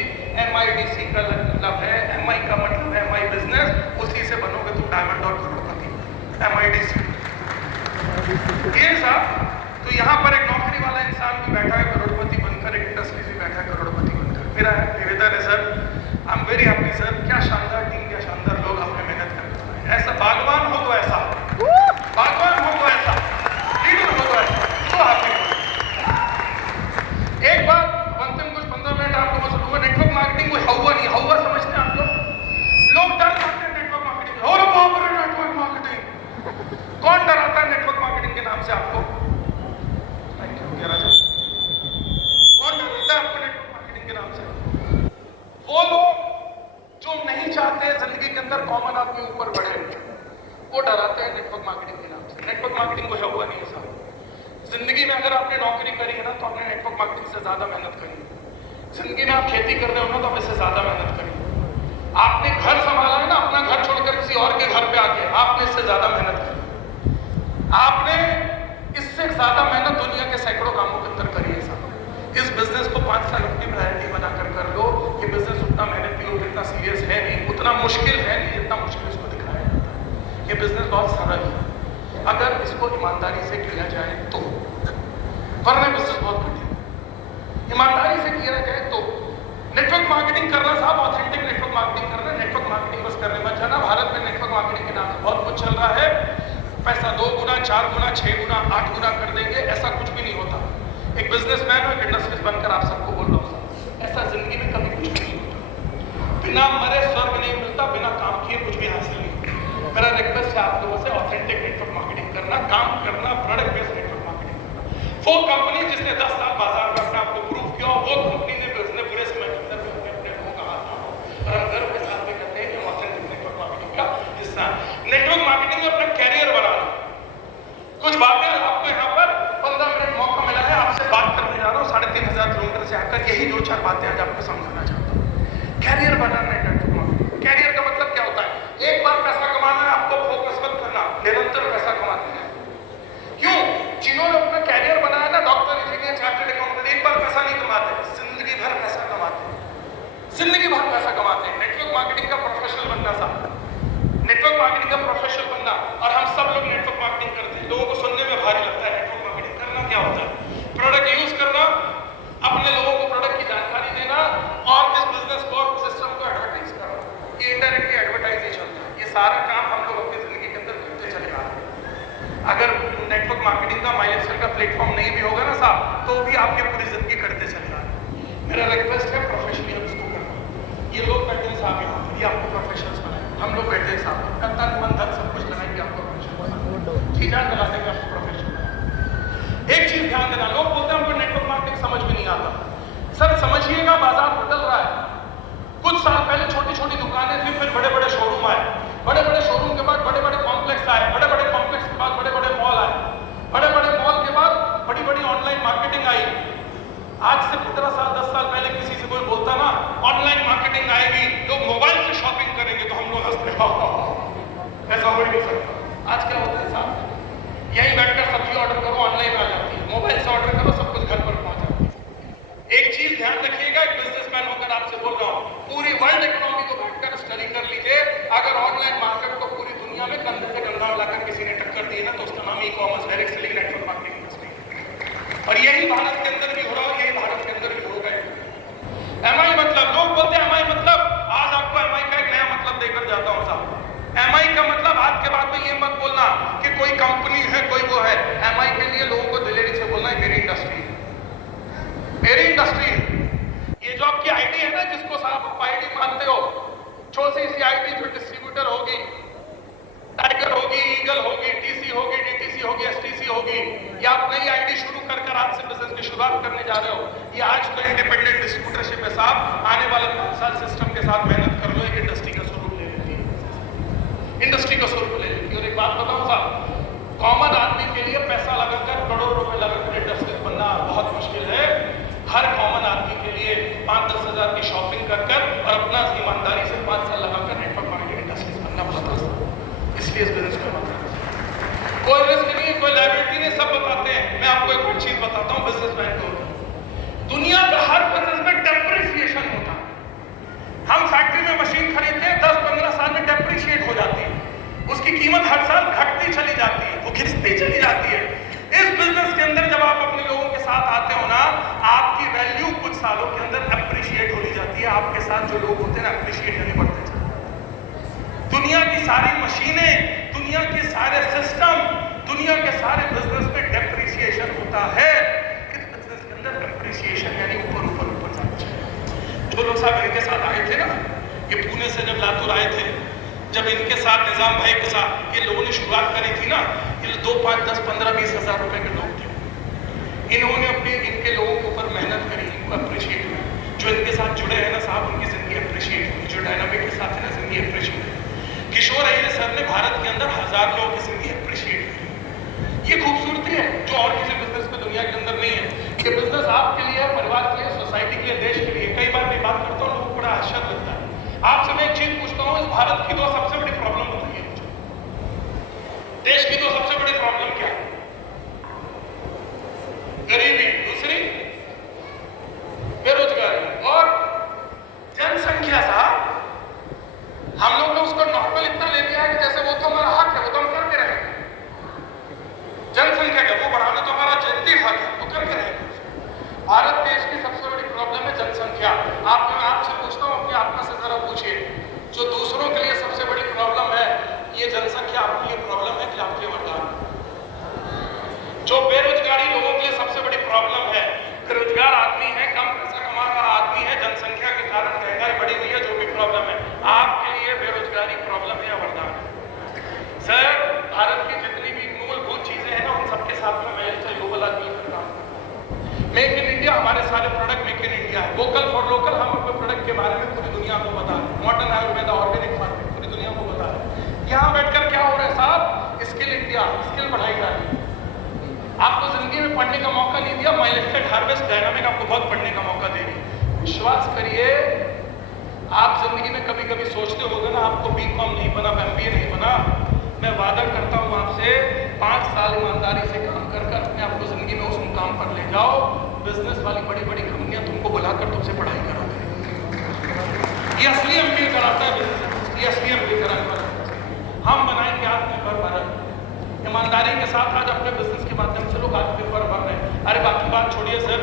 एमआईडीसी का मतलब है, एमआई का मतलब है एमआई बिजनेस, उसी से बनोगे तुम डायमंड और करोड़पति। एमआईडीसी ये साहब, तो यहाँ पर एक नौकरी वाला इंसान भी बैठा है करोड़पति बनकर, एक इंडस्ट्री भी बैठा है करोड़पति बनकर। मेरा निवेदन है sir, I am very happy sir, क्या शानदार टीम, क्या शानदार लोग आपने मेहनत करके बनाए। ऐसा बागवान हो तो ऐसा, बागवान हो तो ऐसा, लीडर हो तो ऐसा, तो हैप्पी। एक बात अंतिम कुछ 15 मिनट आप लोगों से लूंगा। नेटवर्क मार्केटिंग कोई हवा नहीं, हवा समझते हैं आप लोग? लोग डर जाते हैं नेटवर्क मार्केटिंग, और बाप रे नेटवर्क मार्केटिंग। कौन डराता है नेटवर्क मार्केटिंग के नाम से आपको? थैंक यू राजा। कौन डराता है आपको नेटवर्क मार्केटिंग के नाम से? वो लोग जो नहीं चाहते जिंदगी के अंदर कॉमन आदमी ऊपर बढ़े, वो डराते हैं नेटवर्क मार्केटिंग के नाम से। नेटवर्क मार्केटिंग कोई हवा नहीं है साहब। जिंदगी में अगर आपने नौकरी करी है ना, तो आपने नेटवर्क मार्केटिंग से ज्यादा मेहनत करी। जिंदगी में आप खेती कर रहे हो ना, तो आप इससे ज्यादा मेहनत करी। आपने घर संभाला है ना, अपना घर छोड़कर किसी और के घर पे आके, आपने इससे ज्यादा मेहनत करी। आपने इससे ज्यादा मेहनत दुनिया के सैकड़ों कामों के अंदर करी है साहब। इस बिजनेस को 5 साल अपनी प्रायोरिटी बनाकर कर लो। ये बिजनेस उतना मेहनती और इतना सीरियस है नहीं, उतना मुश्किल है नहीं जितना मुश्किल इसको दिखाया जाता है। ये बिजनेस बहुत सरल है अगर इसको ईमानदारी से किया जाए तो, वरना बिजनेस बहुत कठिन है। ईमानदारी से किया जाए तो नेटवर्क मार्केटिंग करना साहब, ऑथेंटिक नेटवर्क मार्केटिंग करना। नेटवर्क मार्केटिंग बस करने मत जाना। भारत में नेटवर्क मार्केटिंग के नाम से बहुत कुछ चल रहा है। पैसा 2 गुना, 4 गुना, 6 गुना, 8 गुना कर देंगे, ऐसा कुछ भी नहीं होता। एक बिजनेसमैन और एक इंडस्ट्रीज बनकर आप सबको बोल रहा हूँ, ऐसा जिंदगी में कभी कुछ नहीं होता। बिना मरे स्वर्ग नहीं मिलता, बिना काम किए कुछ भी हासिल नहीं होता। मेरा रिक्वेस्ट है आप लोगों से, ऑथेंटिक नेटवर्क मार्केटिंग करना, काम करना, प्रोडक्ट बेस्ड नेटवर्क मार्केटिंग करना। वो कंपनी जिसने 10 साल बाजार में अपने आपको प्रूव किया, वो कंपनी ने बुरे समय के अंदर अपने लोगों का हाथ थामा। और हम गर्व के साथ में कहते हैं कि ऑथेंटिक नेटवर्क मार्केटिंग का हिस्सा। नेटवर्क मार्केटिंग में अपना कैरियर बनाना। कुछ बातें आपको यहाँ पर 15 मिनट मौका मिला है, आपसे बात करने जा रहा हूँ 3,500 किलोमीटर से आकर। यही 2-4 बातें आज आपको समझाना चाहता हूँ। कैरियर बनाना है नेटवर्क मार्केटिंग। कैरियर का मतलब क्या होता है? एक बार पैसा कमाना है, आपको फोकस मत करना, निरंतर पैसा कमाना है। क्यों? जिन्होंने अपना कैरियर बनाया ना, डॉक्टर, इंजीनियर, चार्टर्ड अकाउंटेंट, एक बार पैसा नहीं कमाते। आपकी पूरी जिंदगी करते चले आ रहे हैं। मेरा रिक्वेस्ट है प्रोफेशनली हम इसको करें। ये लोग बैठे हैं साहब यहाँ पर, ये आपको प्रोफेशनल्स बनाए, हम लोग बैठे हैं साहब का तन मन धन सब कुछ लगाएंगे आपको प्रोफेशनल, ठीक है, लगा देंगे आपको प्रोफेशनल। एक चीज ध्यान देना, लोग बोलते हैं हमको नेटवर्क मार्केटिंग समझ में नहीं आता। सर समझिएगा, बाजार बदल रहा है। कुछ साल पहले छोटी छोटी दुकानें थी, फिर बड़े बड़े शोरूम आए, बड़े बड़े शोरूम के बाद बड़े बड़े कॉम्प्लेक्स आए, बड़े बड़े कॉम्प्लेक्स के बाद बड़े बड़े मॉल आए, बड़े बड़े मॉल के बाद बड़ी बड़ी ऑनलाइन मार्केटिंग आई। आज से 15 साल 10 साल पहले किसी से कोई बोलता ना ऑनलाइन मार्केटिंग आएगी, लोग मोबाइल से शॉपिंग करेंगे, तो हम लोग हंसते ऐसा हो ही नहीं सकता। आज क्या होता है साहब, यहीं बैठकर सब्जी ऑर्डर करो, ऑनलाइन आ जाती है, मोबाइल से ऑर्डर करो, सब कुछ घर पर पहुंच जाता है। एक चीज ध्यान रखिएगा, एक बिजनेसमैन होकर आपसे बोल रहा हूं, पूरी वर्ल्ड इकोनॉमी को बैठकर स्टडी कर लीजिए। अगर ऑनलाइन मार्केट को पूरी दुनिया में कंधे से कंधा मिलाकर किसी ने टक्कर दी ना, तो उसका नाम e commerce, direct selling, network marketing. और यही भारत के अंदर भी हो रहा है, यही भारत के अंदर भी होगा। एमआई मतलब, लोग बोलते हैं एमआई मतलब, आज आपको एमआई का एक नया मतलब देकर जाता हूं साहब। एमआई का मतलब आज के बाद में ये मत बोलना कि कोई कंपनी है, कोई वो है। एमआई के लिए लोगों को दिलेरी से बोलना है मेरी इंडस्ट्री है, मेरी इंडस्ट्री है। ये जो आपकी आईडी है ना, जिसको साहब आप आईडी मानते हो, छोटी सी आईडी जो डिस्ट्रीब्यूटर होगी, टाइगर होगी, ईगल होगी, टीसी होगी, डीटीसी होगी, एसटीसी होगी, या आप नई आईडी शुरू कर आज से बिजनेस की शुरुआत करने जा रहे हो, ये आज तो इंडिपेंडेंट डिस्ट्रीब्यूटरशिप है साहब। आने वाले 5 साल सिस्टम के साथ मेहनत कर लो, एक इंडस्ट्री का स्वरूप ले लेती है, इंडस्ट्री का स्वरूप ले लेती है। और एक बात बताऊं साहब, कॉमन आदमी के लिए पैसा लगाकर, करोड़ों रुपए लगाकर इंडस्ट्री बनना बहुत मुश्किल है। हर कॉमन आदमी के लिए 5-10 हजार की शॉपिंग कर और अपना ईमानदारी से 5 साल लगाकर नेटवर्क मार्केटिंग इंडस्ट्री बनना बहुत आसान है। इसलिए इस बिजनेस को मत, कोई रिस्क नहीं, कोई लायबिलिटी नहीं, सब बताते हैं। मैं आपको एक और चीज बताता हूं, बिजनेसमैन को दुनिया का हर बिजनेस में डेप्रिसिएशन होता है। हम फैक्ट्री में मशीन खरीदते हैं, 10-15 साल में डेप्रिशिएट हो जाती है, उसकी कीमत हर साल घटती चली जाती है, वो घिसती चली जाती है। इस बिजनेस के अंदर जब आप अपने लोगों के साथ आते हो ना, आपकी वैल्यू कुछ सालों के अंदर अप्रिशिएट होती जाती है। आपके साथ जो लोग होते हैं ना, अप्रिशिएट नहीं बढ़ते जाते। दुनिया की सारी मशीनें, दुनिया के सारे सिस्टम, दुनिया के सारे बिजनेस में डेप्रिसिएशन होता है। इस बिजनेस के अंदर डेप्रिसिएशन यानी ऊपर ऊपर ऊपर जाता है। जो लोग साहब इनके साथ आए थे ना, ये पुणे से जब लातूर आए थे, जब इनके साथ निजाम भाई के साथ ये लोगों ने शुरुआत करी थी ना, ये 2, 5, 10, 15, 20 हजार रुपए के लोग थे। इन्होंने अपने इनके लोगों के ऊपर मेहनत करी, इनको अप्रिशिएट हुआ। जो इनके साथ जुड़े हैं ना साहब, उनकी जिंदगी अप्रिशिएट हुई। जो डायनामिक के साथ है ना, जिंदगी अप्रिशिएट हुई। किशोर अय्यर सर ने भारत के अंदर 1000 लोगों की जिंदगी अप्रिशिएट की। ये खूबसूरती है जो और किसी बिजनेस में दुनिया के अंदर नहीं है। ये बिजनेस आपके लिए, परिवार के लिए, सोसाइटी के लिए, देश के लिए। कई बार मैं बात करता हूँ, लोगों को बड़ा आश्चर्य लगता है। आपसे मैं एक चीज पूछता हूँ, इस भारत की 2 सबसे बड़ी प्रॉब्लम बताइए मुझे। देश की 2 सबसे बड़ी प्रॉब्लम क्या है? गरीबी, दूसरी बेरोजगारी, और जनसंख्या। साहब हम लोग ने उसको नॉर्मल इतना ले लिया है कि जैसे वो तो हमारा हक है, वो तो हम करके रहेंगे। जनसंख्या का वो बढ़ाना तो हमारा जन्नती हक है, वो करके रहेंगे। भारत देश की सबसे बड़ी प्रॉब्लम है जनसंख्या। मैं आपसे पूछता हूँ, अपनी आत्मा से जरा पूछिए, जो दूसरों के लिए सबसे बड़ी प्रॉब्लम है, ये जनसंख्या आपके लिए प्रॉब्लम है कि आपके लिए वरदान? जो बेरोजगारी लोगों के लिए सबसे बड़ी प्रॉब्लम है, बेरोजगार आदमी है, कम पैसा कमा रहा आदमी है, जनसंख्या के कारण महंगाई बढ़ी हुई है, जो भी प्रॉब्लम है, आपके लिए बेरोजगारी प्रॉब्लम है या वरदान? सर भारत की जितनी भी मूलभूत चीजें हैं ना, उन सबके साथ में मैं ग्लोबल आज मिलकर काम करता हूं। मेक इन इंडिया, हमारे सारे प्रोडक्ट मेक इन इंडिया है। वोकल फॉर लोकल, हम अपने प्रोडक्ट के बारे में पूरी दुनिया को बता रहे हैं। मॉडर्न आयुर्वेदा, ऑर्गेनिक फार्मिंग, पूरी दुनिया को बता रहे हैं। यहाँ बैठकर क्या हो रहा है साहब? स्किल इंडिया, स्किल बढ़ाई जा रही है। आपको जिंदगी में पढ़ने का मौका नहीं दिया, माई लिस्टेड हार्वेस्ट डायनामिक आपको बहुत पढ़ने का मौका दे रही है। विश्वास करिए, आप जिंदगी में कभी कभी सोचते होगे ना, आपको बीकॉम नहीं बना, एमबीए नहीं बना, मैं वादा करता हूं आपसे, 5 साल ईमानदारी से काम कर अपने आपको जिंदगी में उस मुकाम पर ले जाओ, बिजनेस वाली बड़ी बड़ी कंपनियां तुमको बुलाकर तुमसे पढ़ाई करोगे। ये असली एमबीए कराता है बिजनेस, ये असली एमबीए कराने वाला। हम बनाएंगे आत्मनिर्भर भारत। ईमानदारी के साथ आज अपने बिजनेस के माध्यम से लोग आत्मनिर्भर बन रहे हैं। अरे बाकी बात छोड़िए सर,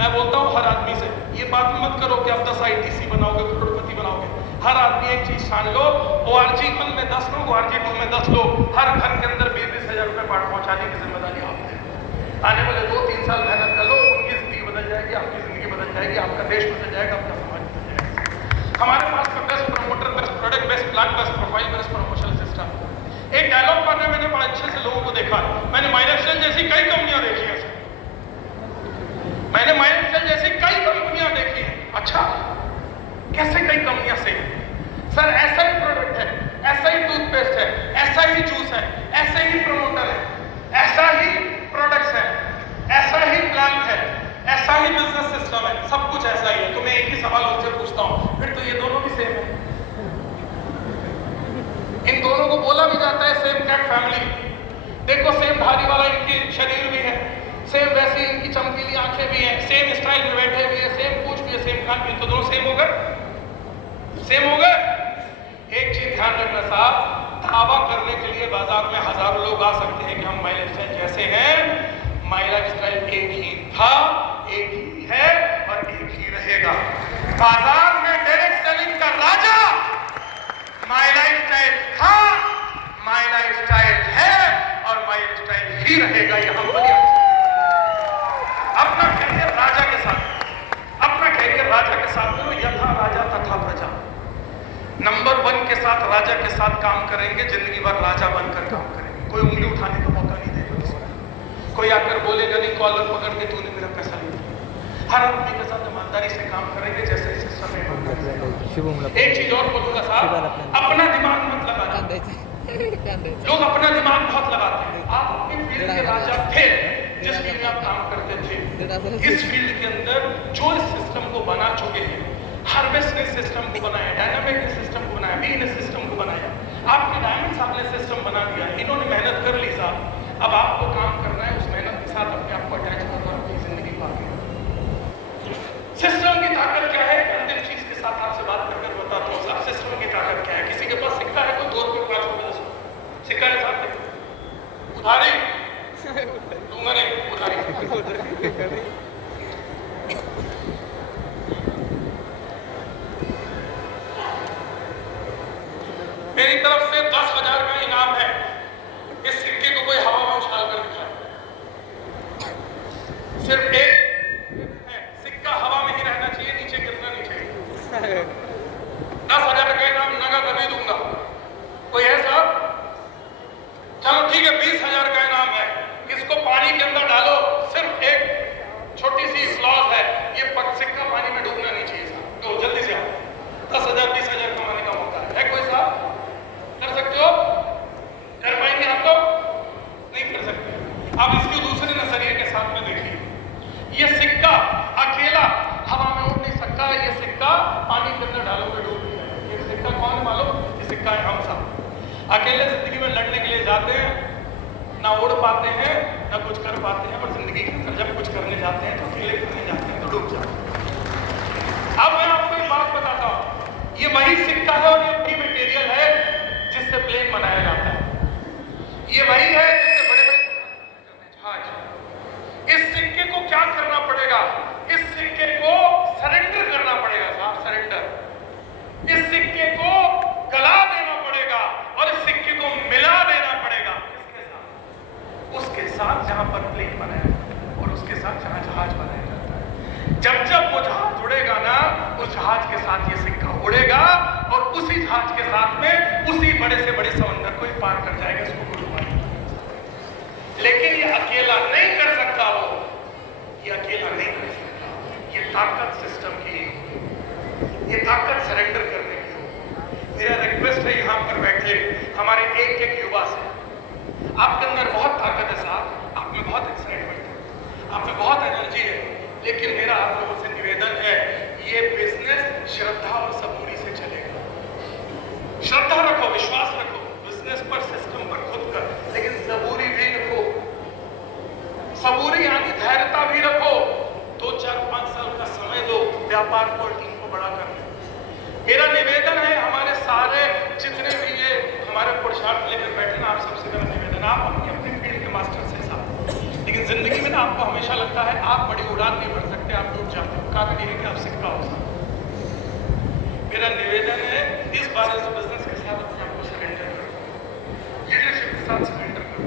मैं बोलता हूँ हर आदमी से, ये बात मत करो कि आप 10 ITC बनाओगे, करोड़पति बनाओगे। हर आदमी एक चीज ठान लो, ORG1 में 10 लोग, ORG2 में 10 लोग, हर घर के अंदर 20-20 हजार रुपए पहुंचाने की जिम्मेदारी आपकी है। आने वाले 2-3 साल मेहनत कर लो, 19 देश बदल जाएगा, अपना समाज बदल जाएगा। हमारे पास तो best promoter, best product, best plan, best profile, best promotion system. एक डायलॉग पर मैंने बड़ा अच्छे से लोगों को देखा, मैंने माइलस्टोन जैसी कई कंपनियां देखी हैं, मैंने माइलस्टोन जैसी कई कंपनियां देखी हैं। अच्छा, कैसे कई कंपनियां से? सर ऐसा ही प्रोडक्ट है, ऐसा ही टूथपेस्ट है, ऐसा ही जूस है, ऐसे ही प्रमोटर है, ऐसा ही प्रोडक्ट्स है, ऐसा ही प्लान है, ऐसा ही बिजनेस सिस्टम है, सब कुछ ऐसा ही है। तो मैं एक ही सवाल उनसे पूछता हूं, फिर तो ये दोनों भी सेम है। इन दोनों को बोला भी जाता है सेम कैट फैमिली। देखो सेम धारी वाला इनकी शरीर भी है, सेम वैसी इनकी चमकीली आंखें भी हैं, सेम स्टाइल में बैठे भी है, सेम पूछ भी है, सेम कान भी, तो दोनों सेम हो गए, सेम हो गए। एक चीज ध्यान रखना साहब, दावा करने के लिए बाजार में हजारों लोग आ सकते हैं कि हम माई लाइफस्टाइल जैसे हैं। माई लाइफस्टाइल एक ही था, एक ही है और एक ही रहेगा। बाजार में डायरेक्ट सेलिंग का राजा माई लाइफस्टाइल था, माई लाइफस्टाइल है और माई लाइफस्टाइल ही रहेगा। ये हम अपना कैरियर राजा के साथ, अपना कैरियर राजा के साथ करो। यथा राजा तथा प्रजा। नंबर 1 के साथ, राजा के साथ काम करेंगे, जिंदगी भर राजा बनकर काम करेंगे। कोई उंगली उठाने का मौका नहीं देगा किसी को। कोई आकर बोलेगा नहीं कॉलर पकड़ के तूने मेरा पैसा लिया। हर आदमी के साथ ईमानदारी से काम करेंगे, जैसे सिस्टम में ईमानदारी से काम करेंगे। एक चीज और बोलूंगा साहब, अपना दिमाग मत लगाना। लोग अपना दिमाग बहुत लगाते हैं। आप अपनी फील्ड के राजा थे, जिस फील्ड में आप काम करते थे। इस फील्ड के अंदर जो इस सिस्टम को बना चुके हैं, हार्वेस्ट ने सिस्टम को बनाया, डायनामिक ने सिस्टम को बनाया, बी ने सिस्टम को बनाया, आपने डायमंड साहब ने सिस्टम बना दिया। इन्होंने मेहनत कर ली साहब, अब आपको काम करना है, उस मेहनत के साथ अपने आप को अटैच करना, अपनी जिंदगी को आगे। सिस्टम की ताकत क्या है? अंतिम चीज के साथ आपसे बात कर बताता हूँ साहब, सिस्टम की ताकत क्या है। किसी के पास सिक्का है, कोई 2 रुपये 5 रुपये 10 रुपये सिक्का है साहब, उधारी दूंगा नहीं, उधारी। मेरी तरफ से 10,000 का इनाम है। इस सिक्के को कोई हवा में उछाल कर दिखाए। सिर्फ एक है, सिक्का हवा में ही रहना चाहिए, नीचे गिरना नहीं चाहिए। 10,000 का इनाम नगद अभी दूंगा। कोई है साहब? चलो ठीक है, 20,000 का इनाम है। इसको पानी के अंदर डालो, सिर्फ एक छोटी सी क्लॉज है, ये सिक्का पानी में डूबना नहीं चाहिए साहब। तो जल्दी से आओ, 10,000 20,000 कमाने का मौका है। कोई साहब कर सकते हो? कर पाएंगे आप लोग? नहीं कर सकते। अब इसके दूसरे नजरिए के साथ में देखिए, ये सिक्का अकेला हवा में उड़ नहीं सकता। ये सिक्का पानी के अंदर डालोगे डूब जाएगा। ये सिक्का कौन है मालूम? ये सिक्का है हम साहब। अकेले जिंदगी में लड़ने के लिए जाते हैं, ना उड़ पाते हैं, ना कुछ कर पाते हैं, और जिंदगी के अंदर जब कुछ करने जाते हैं तो अकेले करने जाते हैं तो डूब जाते हैं। अब मैं आपको एक बात बताता हूँ, ये वही सिक्का है और ये वही मटेरियल है जिससे प्लेन बनाया जाता है। ये वही है जिससे बड़े-बड़े जहाज। इस सिक्के को क्या करना पड़ेगा? इस सिक्के को सरेंडर करना पड़ेगा साहब, सरेंडर। इस सिक्के को गला देना पड़ेगा और इस सिक्के को मिला देना पड़ेगा। किसके साथ? उसके साथ जहां पर प्लेन बनाया जाता है और उसके साथ जहां जहाज बनाया जाता है। जब जब वो जहाज उड़ेगा ना, उस जहाज के साथ ये सिक्का उड़ेगा और उसी जहाज के साथ में उसी बड़े से बड़े समंदर को पार कर जाएगा। इसको कोई डुबा नहीं सकता। लेकिन ये अकेला नहीं कर सकता, वो ये अकेला नहीं कर सकता। ये ताकत सिस्टम की, ये ताकत सरेंडर करने की हो। मेरा रिक्वेस्ट है यहाँ पर बैठे हमारे एक एक युवा से, आपके अंदर बहुत ताकत है साहब, आप में बहुत एक्साइटमेंट है, आप में बहुत एनर्जी है, लेकिन मेरा आप लोगों से निवेदन है, ये बिजनेस श्रद्धा और सबूरी से चलेगा। श्रद्धा रखो, विश्वास रखो बिजनेस पर, सिस्टम पर, खुद कर, लेकिन सबूरी भी रखो। सबूरी यानी धैर्यता भी रखो। 2, 4, 5 साल का समय दो व्यापार को और टीम को बड़ा करने। मेरा निवेदन है हमारे सारे जितने भी ये हमारे पुरुषार्थ लेकर बैठे ना, आप सबसे मेरा निवेदन, आप अपनी अपनी फील्ड के मास्टर्स हैं साहब, लेकिन जिंदगी में ना आपको हमेशा लगता है आप बड़ी उड़ान नहीं भर सकते, आप डूब जाते हो। कारण ये है कि आप सिक्का हो साहब। मेरा निवेदन है इस बार इस बिजनेस के साथ अपने आप को सरेंडर करो, लीडरशिप के साथ सरेंडर करो,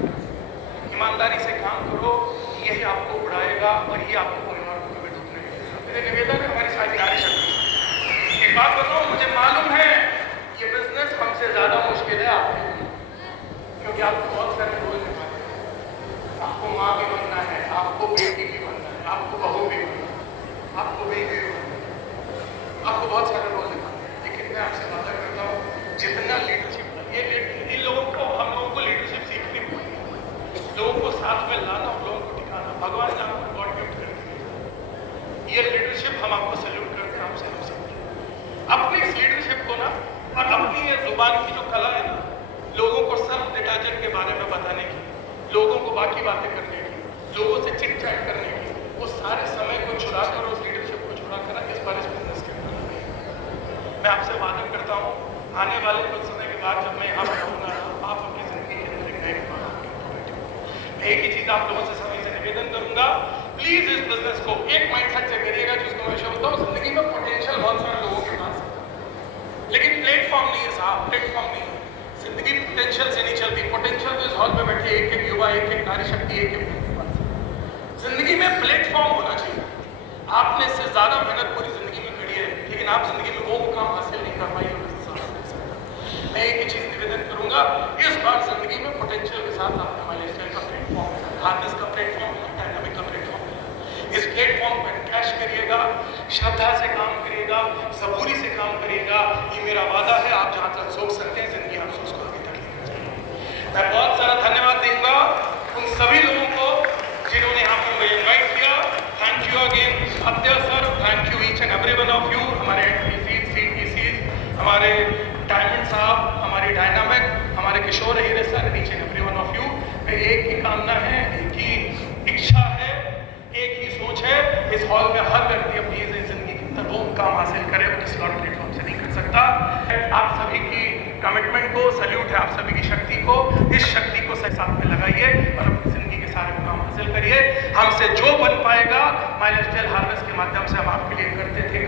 ईमानदारी से काम करो। यही आपको उड़ाएगा और ये आपको परिवार को कभी डूबने नहीं देगा। मेरे निवेदन है हमारी सारी आपको बहुत सारे रोल निभाने हैं, लेकिन मैं आपसे वादा करता हूँ जितना लीडरशिप इन लोगों को हम लोगों को लीडरशिप सीखनी पड़ेगी, लोगों को साथ में लाना और लोगों को टिकाना। भगवान ने आपको गॉड गिफ्ट कर दिया, ये लीडरशिप हम आपको सैल्यूट करते हैं, आपसे हम सीखते हैं। अपनी इस लीडरशिप को ना और अपनी ये जुबान की जो कला है ना, लोगों को सर्फ डिटर्जेंट के बारे में बताने की, लोगों को बाकी बातें करने की, लोगों से चिट चैट करने की, वो सारे समय को चुरा कर उस लीडरशिप को चुरा कर इस बार इस बिजनेस के अंदर मैं आपसे वादा करता हूँ आने वाले कुछ समय के बाद जब मैं यहाँ पर रहूँगा आप अपनी जिंदगी के अंदर एक नए मुकाम पर बैठेंगे। मैं एक ही चीज आप लोगों से सभी से निवेदन करूंगा, प्लीज इस बिजनेस को एक माइंडसेट से करिएगा जिसको मैं बोलता हूँ जिंदगी में पोटेंशियल बहुत सारे लोगों के पास है, लेकिन प्लेटफॉर्म नहीं है साहब, प्लेटफॉर्म नहीं है। जिंदगी पोटेंशियल से नहीं चलती, पोटेंशियल तो इस हॉल में बैठे एक एक युवा, एक एक नारी शक्ति, एक एक जिंदगी में प्लेटफॉर्म होना चाहिए। आपने इससे ज्यादा मेहनत पूरी जिंदगी में करी है, लेकिन आप जिंदगी में वो मुकाम हासिल नहीं कर पाई। मैं एक ही चीज निवेदन करूंगा, इस बार जिंदगी में पोटेंशियल के साथ आपने माइलस्टोन का प्लेटफॉर्म, हार्नेस का प्लेटफॉर्म, डायनामिक का प्लेटफॉर्म, इस प्लेटफॉर्म पर कैश करिएगा, श्रद्धा से काम करिएगा, सबूरी से काम करिएगा। ये मेरा वादा है, आप जहां तक सोच सकते हैं जिंदगी आप सोच को आगे तक लेकर जाइए। मैं बहुत सारा धन्यवाद दूंगा उन सभी लोगों को जिन्होंने यहाँ पर मुझे इन्वाइट किया। थैंक यू अगेन सत्य sir, thank you each and every one of you, हमारे सीट, हमारे डायमंड साहब, हमारी डायनामिक, हमारे किशोर हीरे sir, each and every one of you. एक ही कामना है, एक ही इच्छा है, एक ही सोच है, इस हॉल में हर व्यक्ति अपनी जिंदगी के अंदर वो काम हासिल करे वो किसी और प्लेटफॉर्म से नहीं कर सकता। आप सभी की कमिटमेंट को सैल्यूट है, आप सभी की शक्ति को, इस शक्ति को साथ में लगाइए और अपनी जिंदगी के सारे काम हासिल करिए। हमसे जो बन पाएगा माइलस्टोन हार्वेस्ट के माध्यम से हम आपके लिए करते थे,